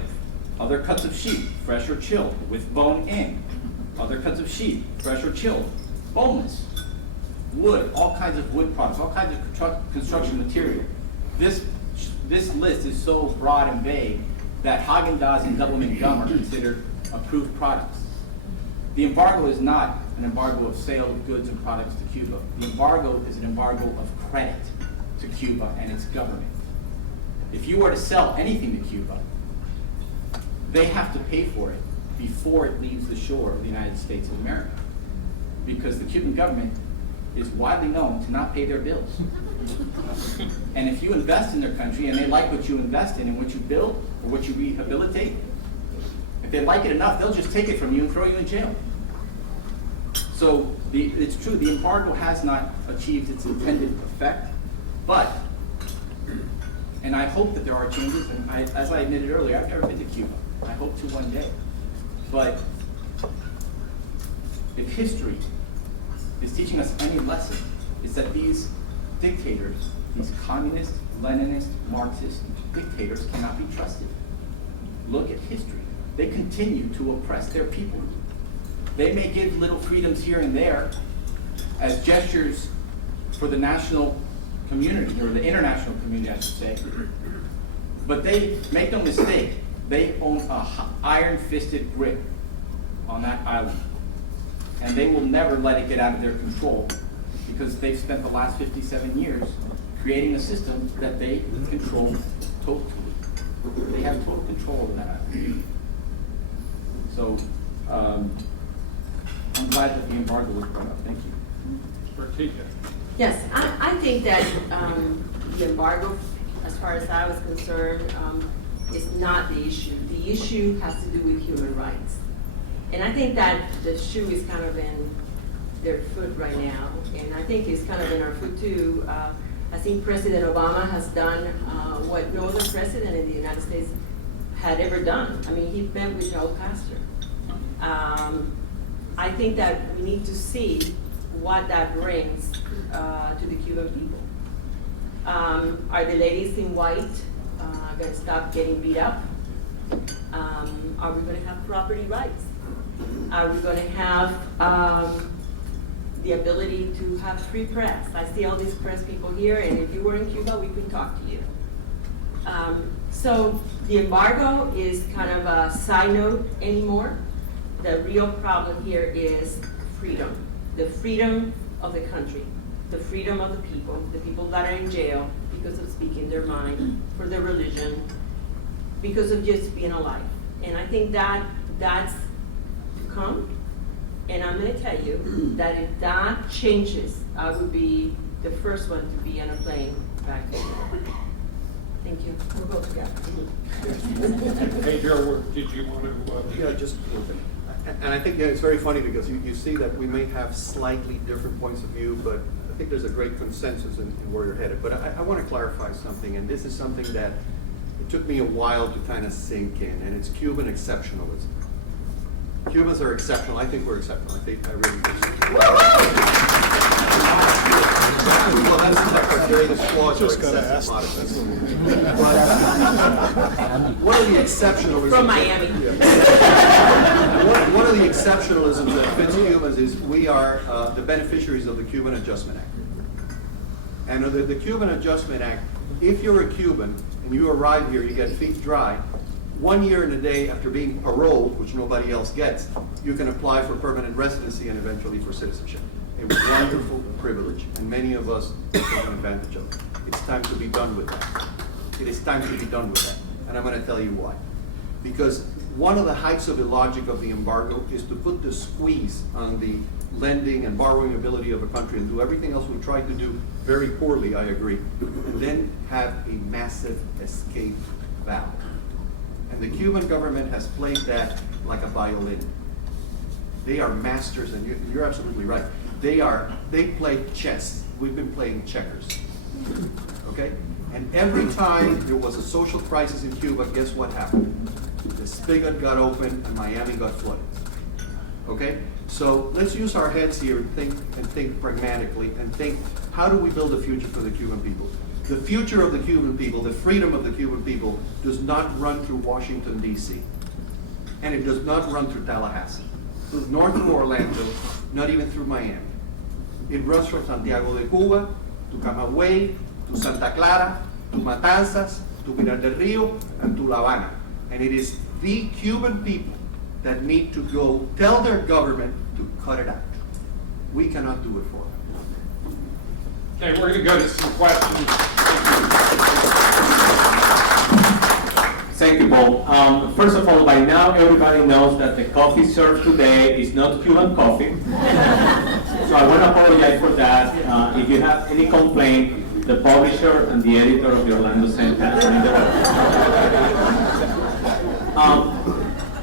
other cuts of sheep, fresh or chilled, with bone in. Other cuts of sheep, fresh or chilled, boneless. Wood, all kinds of wood products, all kinds of construction material. This list is so broad and vague that Haagen-Dazs and Doublemint gum are considered approved products. The embargo is not an embargo of sale of goods and products to Cuba. The embargo is an embargo of credit to Cuba and its government. If you were to sell anything to Cuba, they have to pay for it before it leaves the shore of the United States of America, because the Cuban government is widely known to not pay their bills. And if you invest in their country and they like what you invest in and what you build or what you rehabilitate, if they like it enough, they'll just take it from you and throw you in jail. So it's true, the embargo has not achieved its intended effect, but, and I hope that there are changes, and as I admitted earlier, I've never been to Cuba. I hope to one day. But if history is teaching us any lesson, it's that these dictators, these communist, Leninist, Marxist dictators cannot be trusted. Look at history. They continue to oppress their people. They may give little freedoms here and there as gestures for the national community, or the international community, I should say. But they, make no mistake, they own a iron-fisted grip on that island. And they will never let it get out of their control, because they've spent the last 57 years creating a system that they control totally. They have total control of that island. So I'm glad that the embargo was brought up. Thank you. Bertica. Yes, I think that the embargo, as far as I was concerned, is not the issue. The issue has to do with human rights. And I think that the shoe is kind of in their foot right now, and I think it's kind of in our foot too. I think President Obama has done what no other president in the United States had ever done. I mean, he met with Joe Castro. I think that we need to see what that brings to the Cuban people. Are the ladies in white going to stop getting beat up? Are we going to have property rights? Are we going to have the ability to have free press? I see all these press people here, and if you were in Cuba, we could talk to you. So the embargo is kind of a side note anymore. The real problem here is freedom. The freedom of the country, the freedom of the people that are in jail because of speaking their mind, for their religion, because of just being alive. And I think that that's to come. And I'm going to tell you that if that changes, I would be the first one to be on a plane back to Europe. Thank you. We'll go together. Pedro, did you want to? Yeah, just a little bit. And I think it's very funny because you see that we may have slightly different points of view, but I think there's a great consensus in where you're headed. But I want to clarify something, and this is something that it took me a while to kind of sink in, and it's Cuban exceptionalism. Cubans are exceptional. I think we're exceptional. I really think so. Well, that's the greatest flaw to excessive modesty. One of the exceptionalisms From Miami. One of the exceptionalisms that fits Cubans is we are the beneficiaries of the Cuban Adjustment Act. And under the Cuban Adjustment Act, if you're a Cuban and you arrive here, you get feet dry, 1 year and a day after being paroled, which nobody else gets, you can apply for permanent residency and eventually for citizenship. A wonderful privilege, and many of us take advantage of it. It's time to be done with that. It is time to be done with that, and I'm going to tell you why. Because one of the heights of the logic of the embargo is to put the squeeze on the lending and borrowing ability of a country and do everything else we tried to do very poorly, I agree, and then have a massive escape valve. And the Cuban government has played that like a violin. They are masters, and you're absolutely right. They play chess. We've been playing checkers, okay? And every time there was a social crisis in Cuba, guess what happened? The spigot got open and Miami got flooded, okay? So let's use our heads here and think pragmatically and think, how do we build a future for the Cuban people? The future of the Cuban people, the freedom of the Cuban people, does not run through Washington, D.C. And it does not run through Tallahassee, north of Orlando, not even through Miami. It runs from Santiago de Cuba to Camagüey, to Santa Clara, to Matanzas, to Pinar del Rio, and to La Habana. And it is the Cuban people that need to go tell their government to cut it out. We cannot do it for them. Okay, we're going to go to some questions. Thank you, Paul. First of all, by now everybody knows that the coffee served today is not Cuban coffee. So I want to apologize for that. If you have any complaint, the publisher and the editor of the Orlando Sentinel.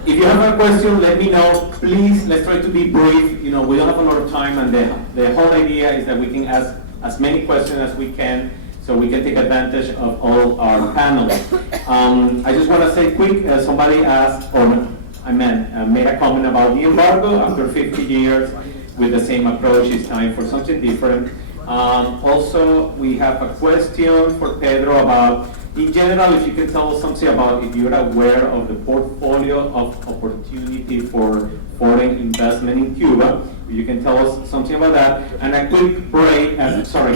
If you have a question, let me know. Please, let's try to be brief. We don't have a lot of time, and the whole idea is that we can ask as many questions as we can, so we can take advantage of all our panelists. I just want to say quick, somebody asked, made a comment about the embargo. After 50 years with the same approach, it's time for something different. Also, we have a question for Pedro about, in general, if you can tell us something about if you're aware of the portfolio of opportunity for foreign investment in Cuba. If you can tell us something about that. And a quick break,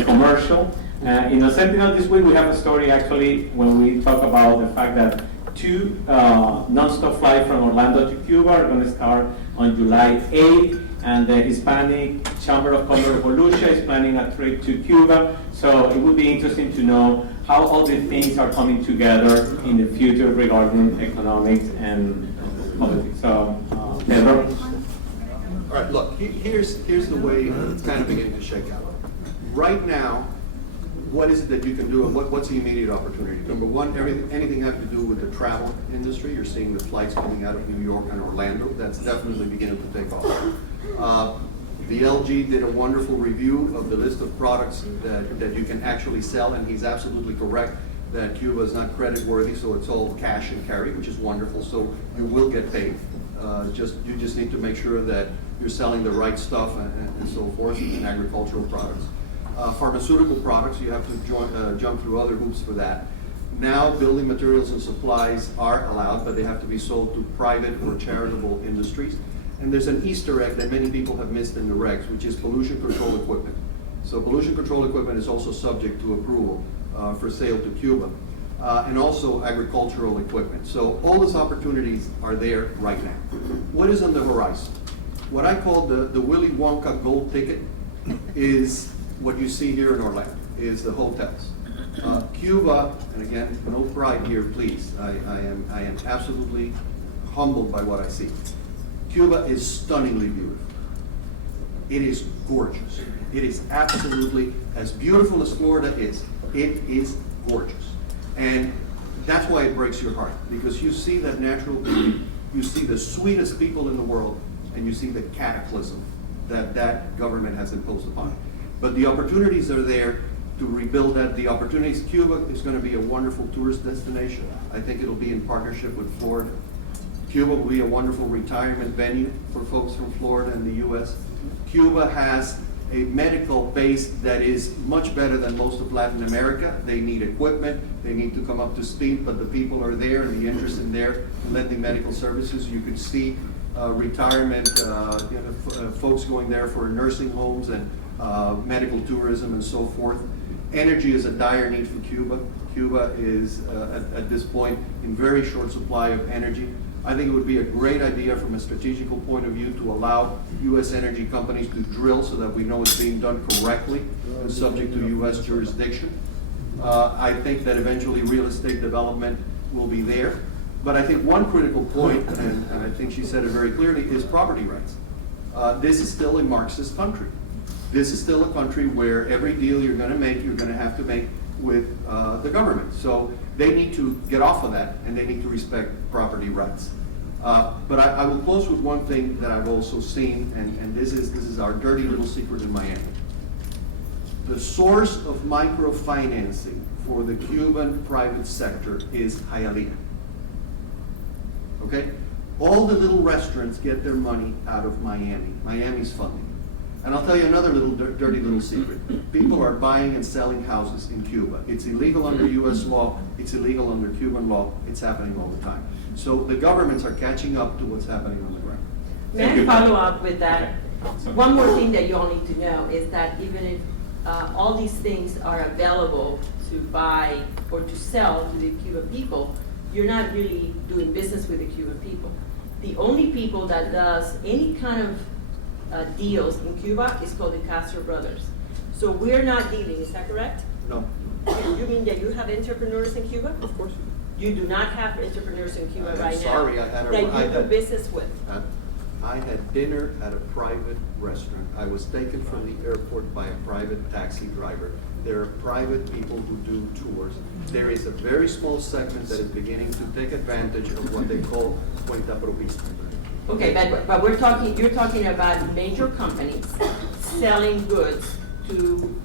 commercial. In the Sentinel this week, we have a story actually when we talk about the fact that 2 non-stop flights from Orlando to Cuba are going to start on July 8th. And the Hispanic Chamber of Commerce of Volusia is planning a trip to Cuba. So it would be interesting to know how all these things are coming together in the future regarding economics and politics. So, Pedro? All right, look, here's the way it's kind of beginning to shake out. Right now, what is it that you can do, and what's the immediate opportunity? Number one, anything having to do with the travel industry. You're seeing the flights coming out of New York and Orlando. That's definitely beginning to take off. The LG did a wonderful review of the list of products that you can actually sell, and he's absolutely correct that Cuba is not credit worthy, so it's all cash and carry, which is wonderful. So you will get paid. You just need to make sure that you're selling the right stuff and so forth, and agricultural products. Pharmaceutical products, you have to jump through other hoops for that. Now, building materials and supplies are allowed, but they have to be sold to private or charitable industries. And there's an Easter egg that many people have missed in the regs, which is pollution control equipment. So pollution control equipment is also subject to approval for sale to Cuba, and also agricultural equipment. So all those opportunities are there right now. What is on the horizon? What I call the Willy Wonka gold ticket is what you see here in Orlando, is the hotels. Cuba, and again, no pride here, please. I am absolutely humbled by what I see. Cuba is stunningly beautiful. It is gorgeous. It is absolutely as beautiful as Florida is. It is gorgeous. And that's why it breaks your heart, because you see that natural beauty, you see the sweetest people in the world, and you see the cataclysm that that government has imposed upon it. But the opportunities are there to rebuild that. The opportunities, Cuba is going to be a wonderful tourist destination. I think it'll be in partnership with Florida. Cuba will be a wonderful retirement venue for folks from Florida and the U.S. Cuba has a medical base that is much better than most of Latin America. They need equipment, they need to come up to speed, but the people are there and the interest in there, lending medical services. You could see retirement, folks going there for nursing homes and medical tourism and so forth. Energy is a dire need for Cuba. Cuba is, at this point, in very short supply of energy. I think it would be a great idea from a strategical point of view to allow U.S. energy companies to drill so that we know it's being done correctly and subject to U.S. jurisdiction. I think that eventually real estate development will be there. But I think one critical point, and I think she said it very clearly, is property rights. This is still a Marxist country. This is still a country where every deal you're going to have to make with the government. So they need to get off of that, and they need to respect property rights. But I will close with one thing that I've also seen, and this is our dirty little secret in Miami. The source of microfinancing for the Cuban private sector is Hialeah. Okay? All the little restaurants get their money out of Miami. Miami's funding. And I'll tell you another little dirty little secret. People are buying and selling houses in Cuba. It's illegal under U.S. law. It's illegal under Cuban law. It's happening all the time. So the governments are catching up to what's happening on the ground. May I follow up with that? Okay. One more thing that you all need to know is that even if all these things are available to buy or to sell to the Cuban people, you're not really doing business with the Cuban people. The only people that does any kind of deals in Cuba is called the Castro brothers. So we're not dealing, is that correct? No. You mean that you have entrepreneurs in Cuba? Of course you do. You do not have entrepreneurs in Cuba right now? Sorry, I that you do business with? I had dinner at a private restaurant. I was taken from the airport by a private taxi driver. There are private people who do tours. There is a very small segment that is beginning to take advantage of what they call cuenta propista. Okay, but you're talking about major companies selling goods to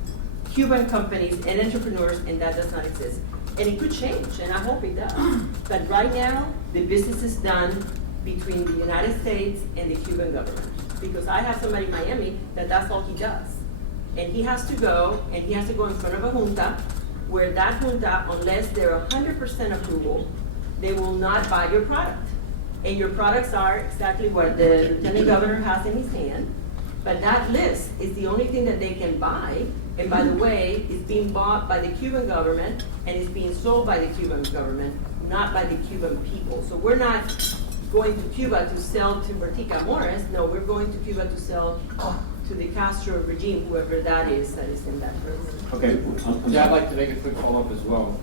Cuban companies and entrepreneurs, and that does not exist. And it could change, and I hope it does. But right now, the business is done between the United States and the Cuban government. Because I have somebody in Miami that's all he does. And he has to go in front of a junta, where that junta, unless they're 100% approval, they will not buy your product. And your products are exactly what the lieutenant governor has in his hand. But that list is the only thing that they can buy. And by the way, it's being bought by the Cuban government and it's being sold by the Cuban government, not by the Cuban people. So we're not going to Cuba to sell to Bertica Morris. No, we're going to Cuba to sell to the Castro regime, whoever that is in that place. Okay. Yeah, I'd like to make a quick follow-up as well.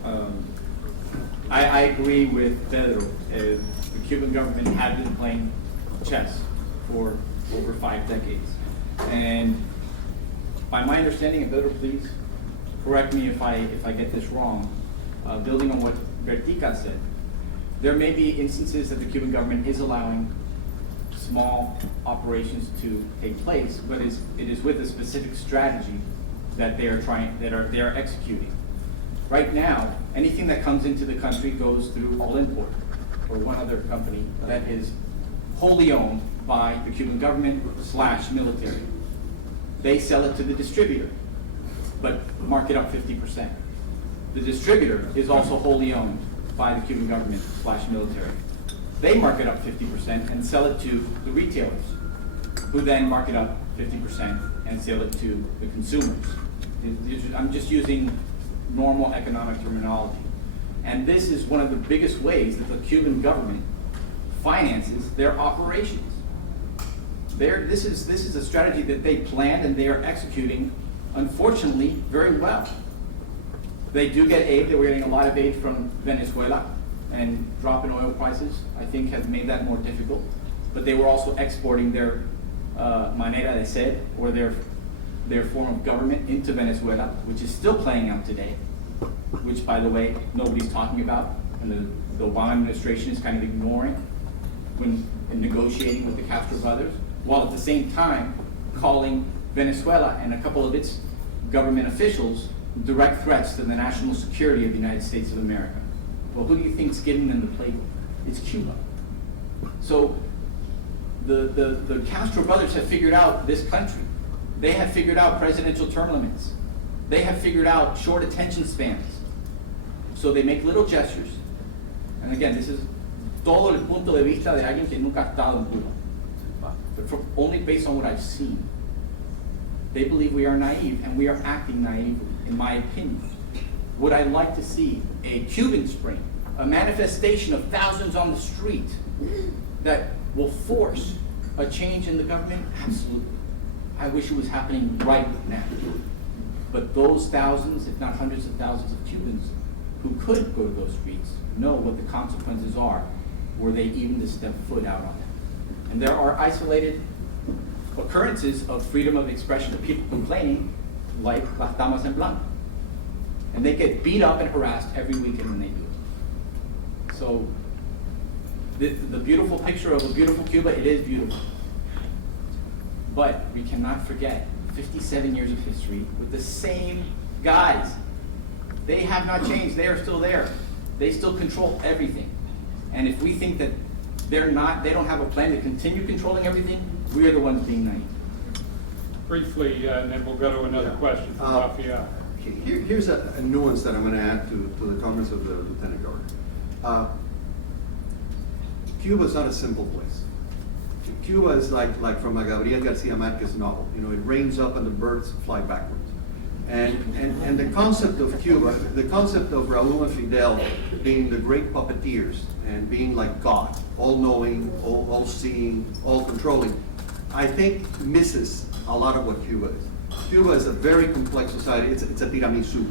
I agree with Pedro. The Cuban government had been playing chess for over 5 decades. And by my understanding, and Pedro, please correct me if I get this wrong, building on what Bertica said, there may be instances that the Cuban government is allowing small operations to take place, but it is with a specific strategy that they are executing. Right now, anything that comes into the country goes through All Import, or one other company that is wholly owned by the Cuban government / military. They sell it to the distributor, but mark it up 50%. The distributor is also wholly owned by the Cuban government / military. They mark it up 50% and sell it to the retailers, who then mark it up 50% and sell it to the consumers. I'm just using normal economic terminology. And this is one of the biggest ways that the Cuban government finances their operations. This is a strategy that they planned and they are executing, unfortunately, very well. They do get aid. They were getting a lot of aid from Venezuela, and drop in oil prices, I think, has made that more difficult. But they were also exporting their manera de ser, or their form of government, into Venezuela, which is still playing out today, which, by the way, nobody's talking about, and the Obama administration is kind of ignoring when negotiating with the Castro brothers. while at the same time calling Venezuela and a couple of its government officials direct threats to the national security of the United States of America. Well, who do you think is getting them the playbook? It's Cuba. So the Castro brothers have figured out this country. They have figured out presidential term limits. They have figured out short attention spans. So they make little gestures. And again, this is todo el punto de vista de alguien que nunca ha estado en Cuba. But only based on what I've seen. They believe we are naive, and we are acting naively, in my opinion. Would I like to see a Cuban Spring, a manifestation of thousands on the street that will force a change in the government? Absolutely. I wish it was happening right now. But those thousands, if not hundreds of thousands of Cubans who could go to those streets know what the consequences are were they even to step foot out on them. And there are isolated occurrences of freedom of expression of people complaining, like Las Damas en Blanco. And they get beat up and harassed every weekend when they do it. So the beautiful picture of a beautiful Cuba, it is beautiful. But we cannot forget 57 years of history with the same guys. They have not changed. They are still there. They still control everything. And if we think that they don't have a plan to continue controlling everything, we are the ones being naive. Briefly, and then we'll go to another question from Rafael. Here's a nuance that I'm going to add to the comments of the Lieutenant Governor. Cuba is not a simple place. Cuba is like from a Gabriel Garcia Marquez novel. You know, it rains up and the birds fly backwards. And the concept of Cuba, the concept of Raúl and Fidel being the great puppeteers and being like God, all-knowing, all-seeing, all-controlling, I think misses a lot of what Cuba is. Cuba is a very complex society. It's a tiramisu,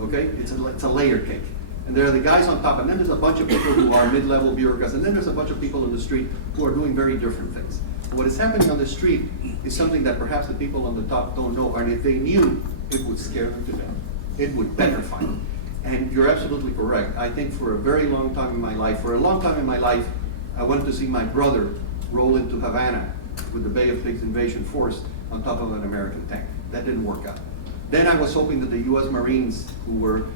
okay? It's a layer cake. And there are the guys on top, and then there's a bunch of people who are mid-level bureaucrats, and then there's a bunch of people in the street who are doing very different things. What is happening on the street is something that perhaps the people on the top don't know, and if they knew, it would scare them to death. It would petrify them. And you're absolutely correct. I think for a very long time in my life, I went to see my brother roll into Havana with the Bay of Pigs invasion force on top of an American tank. That didn't work out. Then I was hoping that the U.S. Marines who were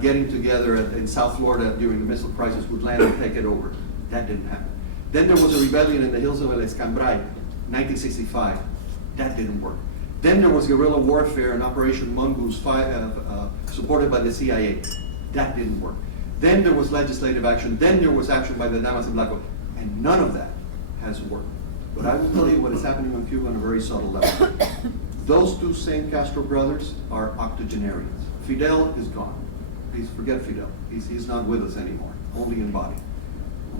getting together in South Florida during the missile crisis would land and take it over. That didn't happen. Then there was a rebellion in the hills of El Escambray, 1965. That didn't work. Then there was guerrilla warfare and Operation Mongoose supported by the CIA. That didn't work. Then there was legislative action. Then there was action by the Damas en Blanco. And none of that has worked. But I will tell you what is happening on Cuba on a very subtle level. Those two same Castro brothers are octogenarians. Fidel is gone. Please forget Fidel. He's not with us anymore, only in body.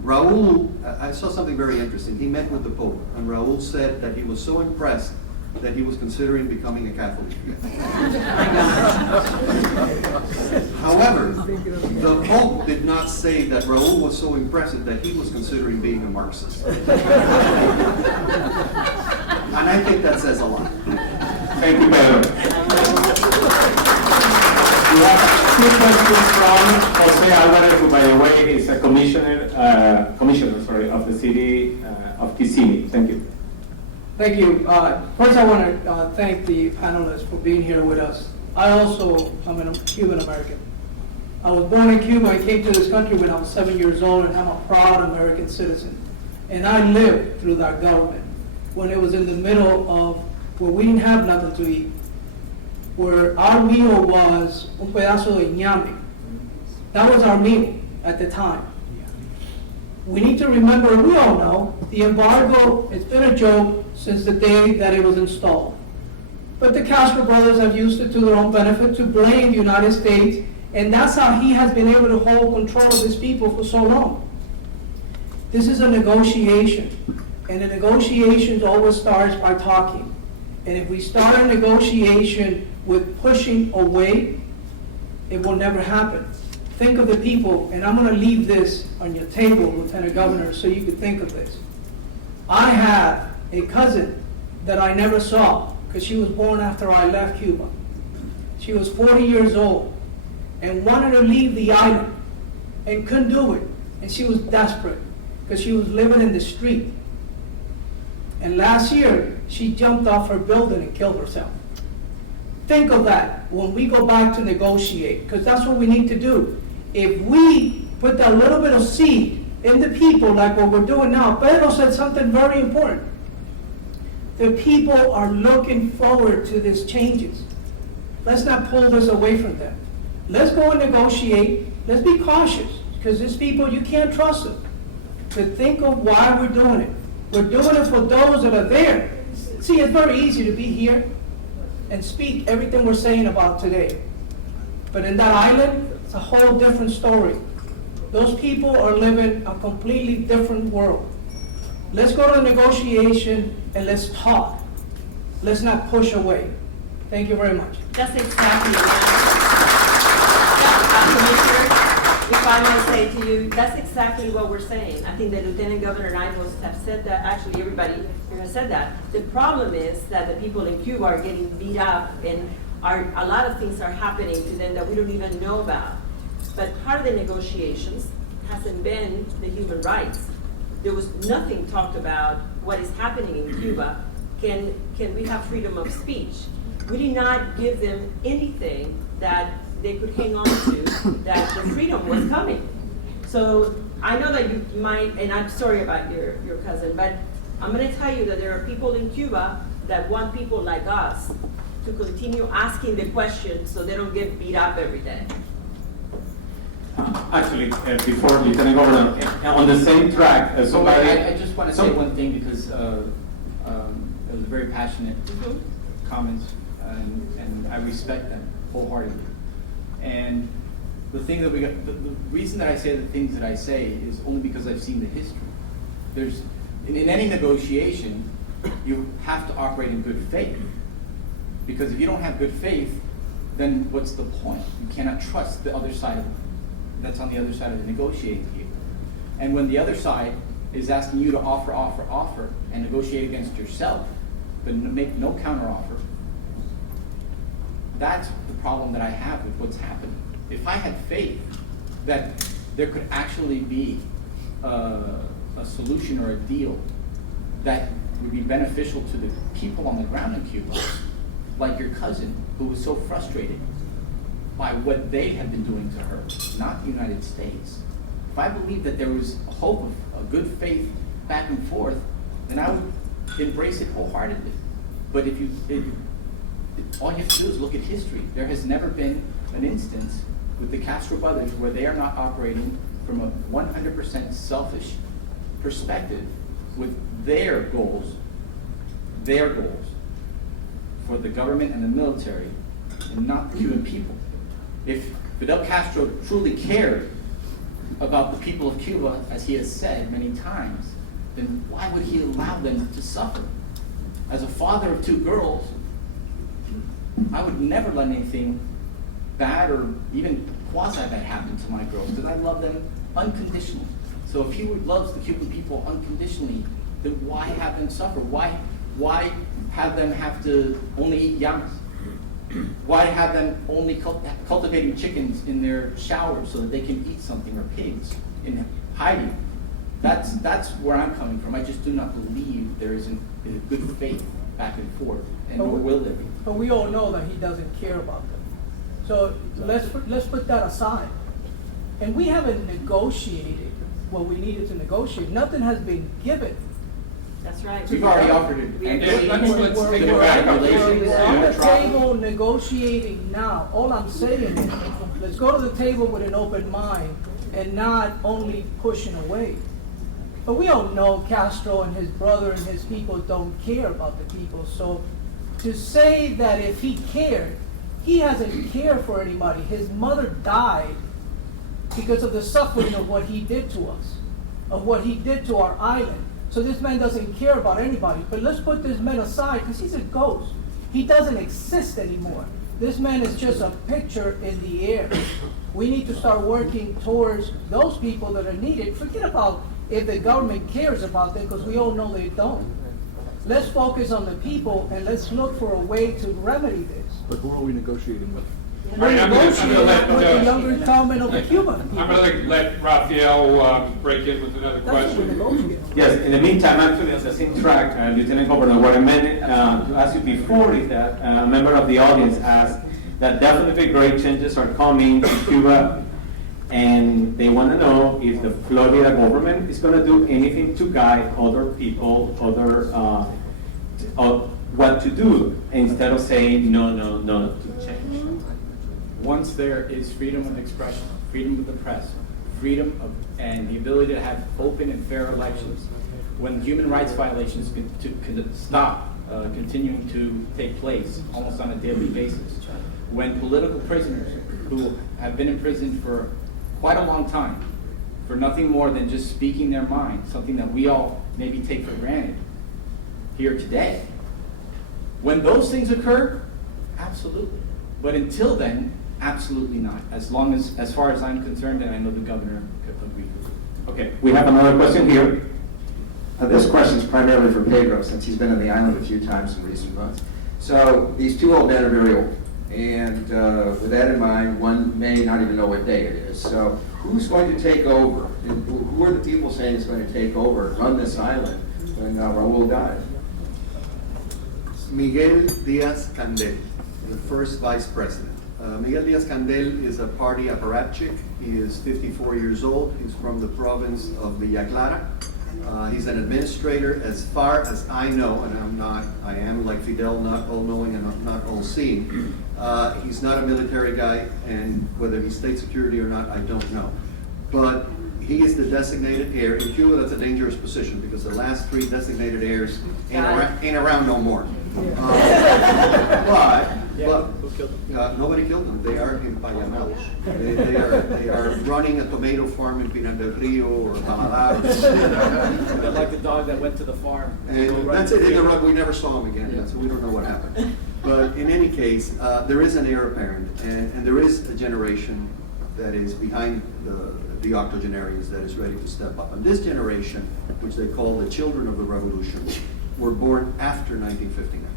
Raúl, I saw something very interesting. He met with the Pope, and Raúl said that he was so impressed that he was considering becoming a Catholic. However, the Pope did not say that Raúl was so impressive that he was considering being a Marxist. And I think that says a lot. Thank you, Pedro. We have two questions from Jose Alvarez, who, by the way, is a commissioner of the city of Kissimmee. Thank you. Thank you. First, I want to thank the panelists for being here with us. I also am a Cuban American. I was born in Cuba and came to this country when I was 7 years old, and I'm a proud American citizen. And I lived through that government when it was in the middle of where we didn't have nothing to eat, where our meal was un pedazo de ñame. That was our meal at the time. We need to remember, we all know, the embargo, it's been a joke since the day that it was installed. But the Castro brothers have used it to their own benefit to blame the United States, and that's how he has been able to hold control of his people for so long. This is a negotiation, and a negotiation always starts by talking. And if we start a negotiation with pushing away, it will never happen. Think of the people, and I'm going to leave this on your table, Lieutenant Governor, so you can think of this. I had a cousin that I never saw because she was born after I left Cuba. She was 40 years old and wanted to leave the island and couldn't do it. And she was desperate because she was living in the street. And last year, she jumped off her building and killed herself. Think of that when we go back to negotiate, because that's what we need to do. If we put that little bit of seed in the people, like what we're doing now, Pedro said something very important. The people are looking forward to these changes. Let's not pull this away from them. Let's go and negotiate. Let's be cautious, because these people, you can't trust them. But think of why we're doing it. We're doing it for those that are there. See, it's very easy to be here and speak everything we're saying about today. But in that island, it's a whole different story. Those people are living a completely different world. Let's go to negotiation and let's talk. Let's not push away. Thank you very much. That's exactly Commissioner, if I may say to you, that's exactly what we're saying. I think the Lieutenant Governor and I both have said that, actually everybody here has said that. The problem is that the people in Cuba are getting beat up and a lot of things are happening to them that we don't even know about. But part of the negotiations hasn't been the human rights. There was nothing talked about what is happening in Cuba. Can we have freedom of speech? We did not give them anything that they could hang on to, that the freedom was coming. So I know that you might, and I'm sorry about your cousin, but I'm gonna tell you that there are people in Cuba that want people like us to continue asking the questions so they don't get beat up every day. Actually, before Lieutenant Governor, on the same track, somebody... I just want to say one thing, because it was very passionate comments, and I respect them wholeheartedly. And the thing that the reason that I say the things that I say is only because I've seen the history. There's, in any negotiation, you have to operate in good faith. Because if you don't have good faith, then what's the point? You cannot trust the other side that's on the other side of the negotiating table. And when the other side is asking you to offer, and negotiate against yourself, but make no counteroffer, that's the problem that I have with what's happening. If I had faith that there could actually be a solution or a deal that would be beneficial to the people on the ground in Cuba, like your cousin, who was so frustrated by what they had been doing to her, not the United States. If I believed that there was a hope of a good faith back and forth, then I would embrace it wholeheartedly. But all you have to do is look at history. There has never been an instance with the Castro brothers where they are not operating from a 100% selfish perspective with their goals for the government and the military, and not the Cuban people. If Fidel Castro truly cared about the people of Cuba, as he has said many times, then why would he allow them to suffer? As a father of 2 girls, I would never let anything bad or even quasi-bad happen to my girls, because I love them unconditionally. So if he loves the Cuban people unconditionally, then why have them suffer? Why have them have to only eat llamas? Why have them only cultivating chickens in their showers so that they can eat something, or pigs in hiding? That's where I'm coming from. I just do not believe there isn't a good faith back and forth, and nor will there be. But we all know that he doesn't care about them. So let's put that aside. And we haven't negotiated what we needed to negotiate. Nothing has been given. That's right. We've already offered it. Let's take it back up. We're on the table negotiating now. All I'm saying is, let's go to the table with an open mind and not only pushing away. But we all know Castro and his brother and his people don't care about the people. So to say that if he cared, he hasn't cared for anybody. His mother died because of the suffering of what he did to us, of what he did to our island. So this man doesn't care about anybody. But let's put this man aside, because he's a ghost. He doesn't exist anymore. This man is just a picture in the air. We need to start working towards those people that are needed. Forget about if the government cares about them, because we all know they don't. Let's focus on the people, and let's look for a way to remedy this. But who are we negotiating with? right, I'm gonna let, With the younger comment of Cuba. I'm gonna let Rafael break in with another question. Yes, in the meantime, actually, on the same track, Lieutenant Governor, what I meant to ask you before is that a member of the audience asked that definitely great changes are coming to Cuba, and they want to know if the Florida government is going to do anything to guide other people, what to do, instead of saying no to change. Once there is freedom of expression, freedom of the press, freedom of, and the ability to have open and fair elections, when human rights violations can stop continuing to take place almost on a daily basis, when political prisoners who have been in prison for quite a long time for nothing more than just speaking their mind, something that we all maybe take for granted here today, when those things occur, absolutely. But until then, absolutely not. As far as I'm concerned, and I know the governor could agree with it. Okay, we have another question here. This question is primarily for Pedro, since he's been on the island a few times in recent months. So these two old men are very old, and with that in mind, one may not even know what day it is. So who's going to take over? And who are the people saying is going to take over, run this island when Raul dies? Miguel Diaz-Canel, the first vice president. Miguel Diaz-Canel is a party apparatchik. He is 54 years old. He's from the province of Villa Clara. He's an administrator, as far as I know, and I am like Fidel, not all-knowing and not all-seeing. He's not a military guy, and whether he's state security or not, I don't know. But he is the designated heir. In Cuba, that's a dangerous position, because the last three designated heirs ain't around no more. But nobody killed them. They are in Payamalos. They are running a tomato farm in Pinar del Rio or Tamalá. They're like the dog that went to the farm. And that's it. We never saw him again, so we don't know what happened. But in any case, there is an heir apparent, and there is a generation that is behind the octogenarians that is ready to step up. And this generation, which they call the children of the revolution, were born after 1959.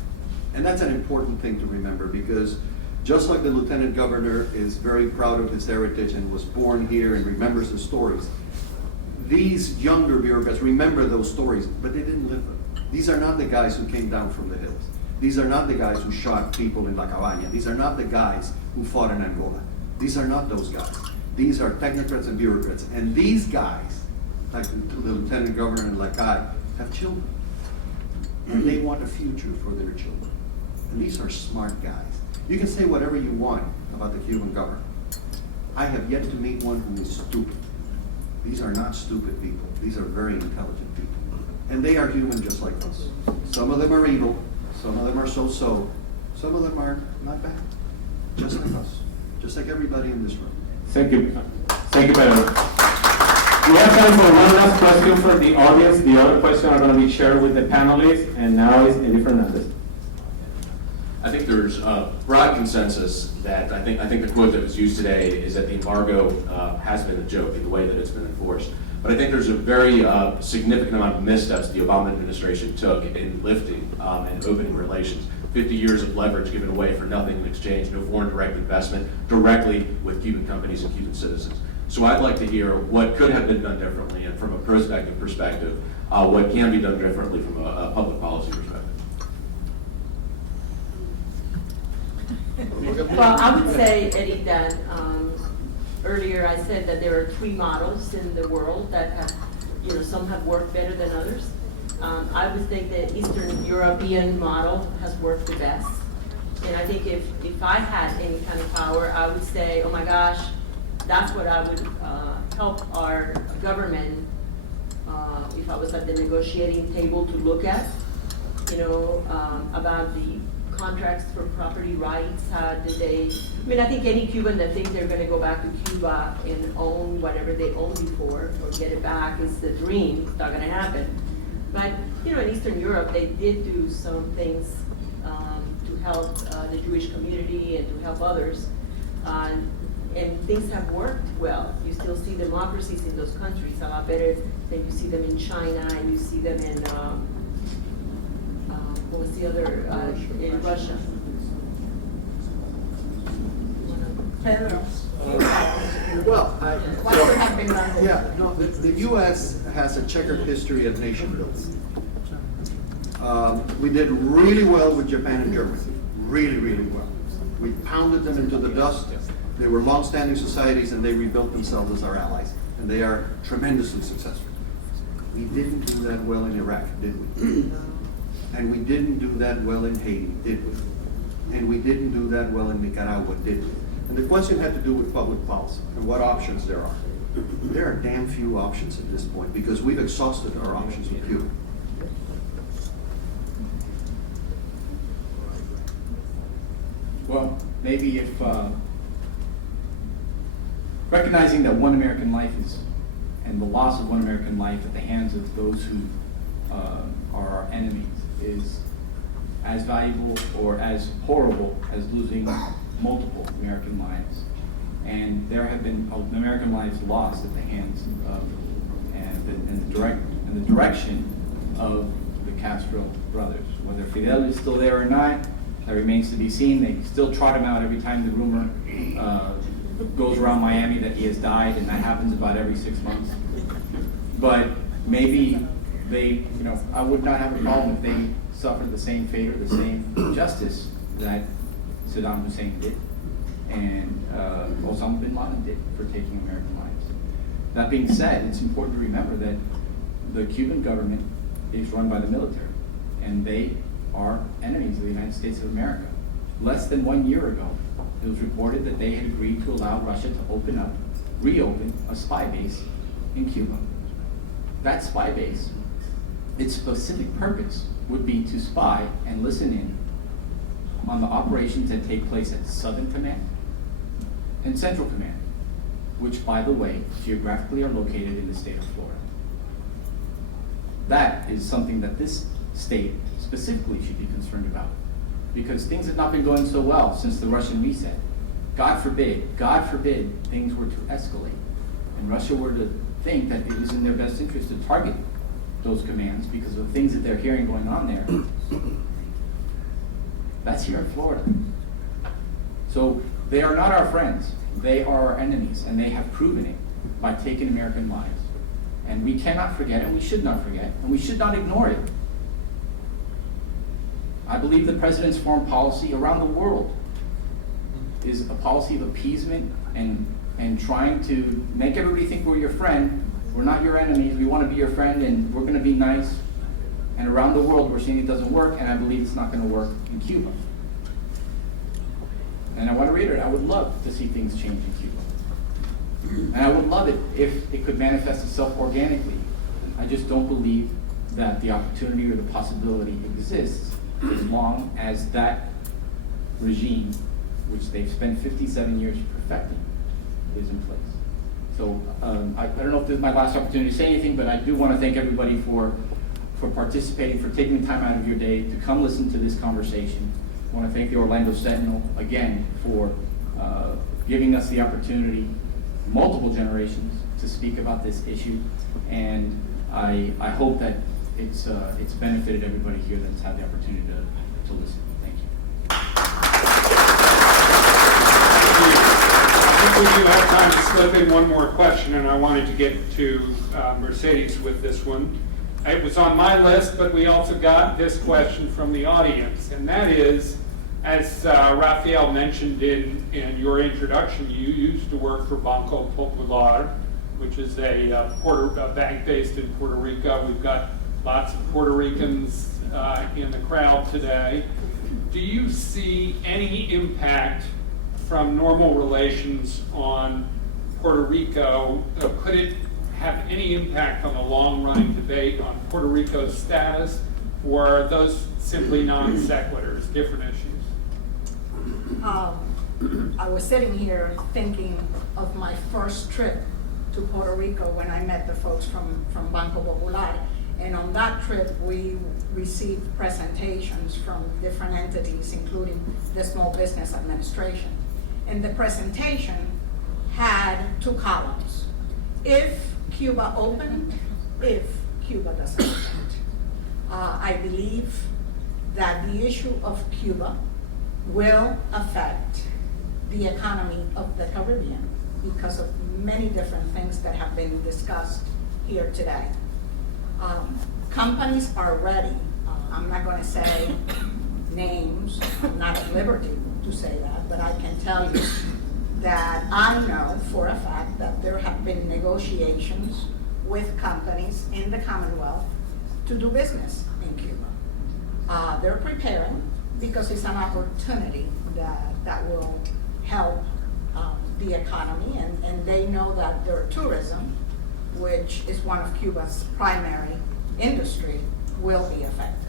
And that's an important thing to remember, because just like the lieutenant governor is very proud of his heritage and was born here and remembers the stories, these younger bureaucrats remember those stories, but they didn't live them. These are not the guys who came down from the hills. These are not the guys who shot people in La Cabaña. These are not the guys who fought in Angola. These are not those guys. These are technocrats and bureaucrats. And these guys, like the lieutenant governor and Lacaille, have children. And they want a future for their children. And these are smart guys. You can say whatever you want about the Cuban government. I have yet to meet one who is stupid. These are not stupid people. These are very intelligent people. And they are human just like us. Some of them are evil. Some of them are so-so. Some of them are not bad. Just like us. Just like everybody in this room. Thank you. Thank you, Pedro. We have time for one last question from the audience. The other questions are going to be shared with the panelists, and now is Eddie Fernandez. I think there's broad consensus that I think the quote that was used today is that the embargo has been a joke in the way that it's been enforced. But I think there's a very significant amount of missteps the Obama administration took in lifting and opening relations. 50 years of leverage given away for nothing in exchange, no foreign direct investment directly with Cuban companies and Cuban citizens. So I'd like to hear what could have been done differently, and from a prospective perspective, what can be done differently from a public policy perspective. Well, I would say, Eddie, that earlier I said that there are three models in the world that have, some have worked better than others. I would think the Eastern European model has worked the best. And I think if I had any kind of power, I would say, oh my gosh, that's what I would help our government, if I was at the negotiating table, to look at, about the contracts for property rights. How did they, I think any Cuban that thinks they're going to go back to Cuba and own whatever they owned before or get it back is the dream. It's not going to happen. But, in Eastern Europe, they did do some things to help the Jewish community and to help others. And things have worked well. You still see democracies in those countries a lot better than you see them in China, and you see them in, what was the other, in Russia. Pedro. Well, What should have been done? yeah, no, the U.S. has a checkered history of nation building. We did really well with Japan and Germany, really, really well. We pounded them into the dust. They were long-standing societies, and they rebuilt themselves as our allies, and they are tremendously successful. We didn't do that well in Iraq, did we? And we didn't do that well in Haiti, did we? And we didn't do that well in Nicaragua, did we? And the question had to do with public policy and what options there are. There are damn few options at this point because we've exhausted our options with Cuba. Well, maybe if, recognizing that one American life is, and the loss of one American life at the hands of those who are our enemies is as valuable or as horrible as losing multiple American lives. And there have been American lives lost at the hands of, and the direction of the Castro brothers. Whether Fidel is still there or not, that remains to be seen. They still trot him out every time the rumor goes around Miami that he has died, and that happens about every 6 months. But maybe they, I would not have a problem if they suffered the same fate or the same justice that Saddam Hussein did and Osama bin Laden did for taking American lives. That being said, it's important to remember that the Cuban government is run by the military, and they are enemies of the United States of America. Less than 1 year ago, it was reported that they had agreed to allow Russia to reopen a spy base in Cuba. That spy base, its specific purpose would be to spy and listen in on the operations that take place at Southern Command and Central Command, which, by the way, geographically are located in the state of Florida. That is something that this state specifically should be concerned about, because things have not been going so well since the Russian reset. God forbid, things were to escalate, and Russia were to think that it was in their best interest to target those commands because of things that they're hearing going on there. That's here in Florida. So they are not our friends. They are our enemies, and they have proven it by taking American lives. And we cannot forget, and we should not forget, and we should not ignore it. I believe the president's foreign policy around the world is a policy of appeasement and trying to make everybody think we're your friend. We're not your enemies. We want to be your friend, and we're going to be nice. And around the world, we're seeing it doesn't work, and I believe it's not going to work in Cuba. And I want to reiterate, I would love to see things change in Cuba. And I would love it if it could manifest itself organically. I just don't believe that the opportunity or the possibility exists as long as that regime, which they've spent 57 years perfecting, is in place. So I don't know if this is my last opportunity to say anything, but I do want to thank everybody for participating, for taking the time out of your day to come listen to this conversation. I want to thank the Orlando Sentinel again for giving us the opportunity, multiple generations, to speak about this issue. And I hope that it's benefited everybody here that's had the opportunity to listen. Thank you. I think we do have time to slip in one more question, and I wanted to get to Mercedes with this one. It was on my list, but we also got this question from the audience, and that is, as Rafael mentioned in your introduction, you used to work for Banco Popular, which is a bank based in Puerto Rico. We've got lots of Puerto Ricans in the crowd today. Do you see any impact from normal relations on Puerto Rico? Could it have any impact on the long-running debate on Puerto Rico's status, or are those simply non-sequiturs, different issues? I was sitting here thinking of my first trip to Puerto Rico when I met the folks from Banco Popular. And on that trip, we received presentations from different entities, including the Small Business Administration. And the presentation had two columns. If Cuba opened, if Cuba doesn't open. I believe that the issue of Cuba will affect the economy of the Caribbean because of many different things that have been discussed here today. Companies are ready. I'm not going to say names, I'm not at liberty to say that, but I can tell you that I know for a fact that there have been negotiations with companies in the Commonwealth to do business in Cuba. They're preparing because it's an opportunity that will help the economy, and they know that their tourism, which is one of Cuba's primary industry, will be affected.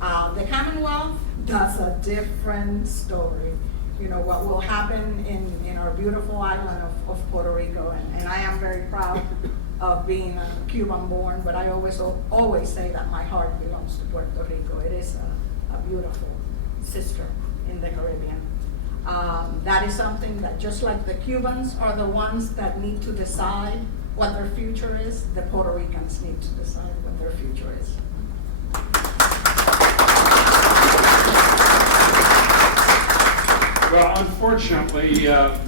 The Commonwealth does a different story. You know, what will happen in our beautiful island of Puerto Rico, and I am very proud of being a Cuban born, but I always say that my heart belongs to Puerto Rico. It is a beautiful sister in the Caribbean. That is something that, just like the Cubans are the ones that need to decide what their future is, the Puerto Ricans need to decide what their future is. Well, unfortunately, I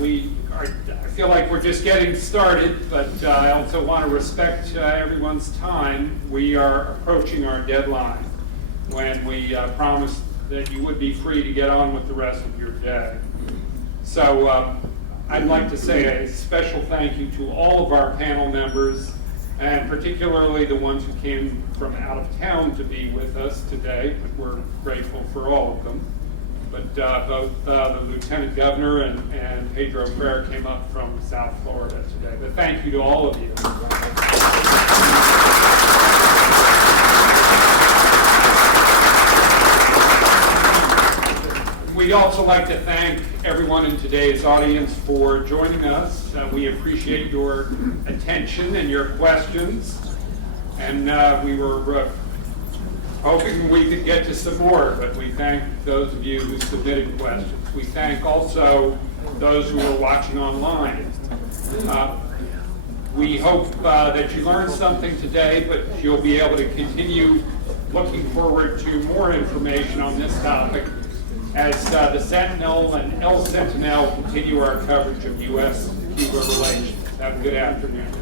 feel like we're just getting started, but I also want to respect everyone's time. We are approaching our deadline when we promised that you would be free to get on with the rest of your day. So I'd like to say a special thank you to all of our panel members, and particularly the ones who came from out of town to be with us today. We're grateful for all of them. But both the Lieutenant Governor and Pedro Freyre came up from South Florida today. But thank you to all of you. We'd also like to thank everyone in today's audience for joining us. We appreciate your attention and your questions. And we were hoping we could get to some more, but we thank those of you who submitted questions. We thank also those who are watching online. We hope that you learned something today, but you'll be able to continue looking forward to more information on this topic as the Sentinel and El Sentinel continue our coverage of U.S. Cuba relations. Have a good afternoon.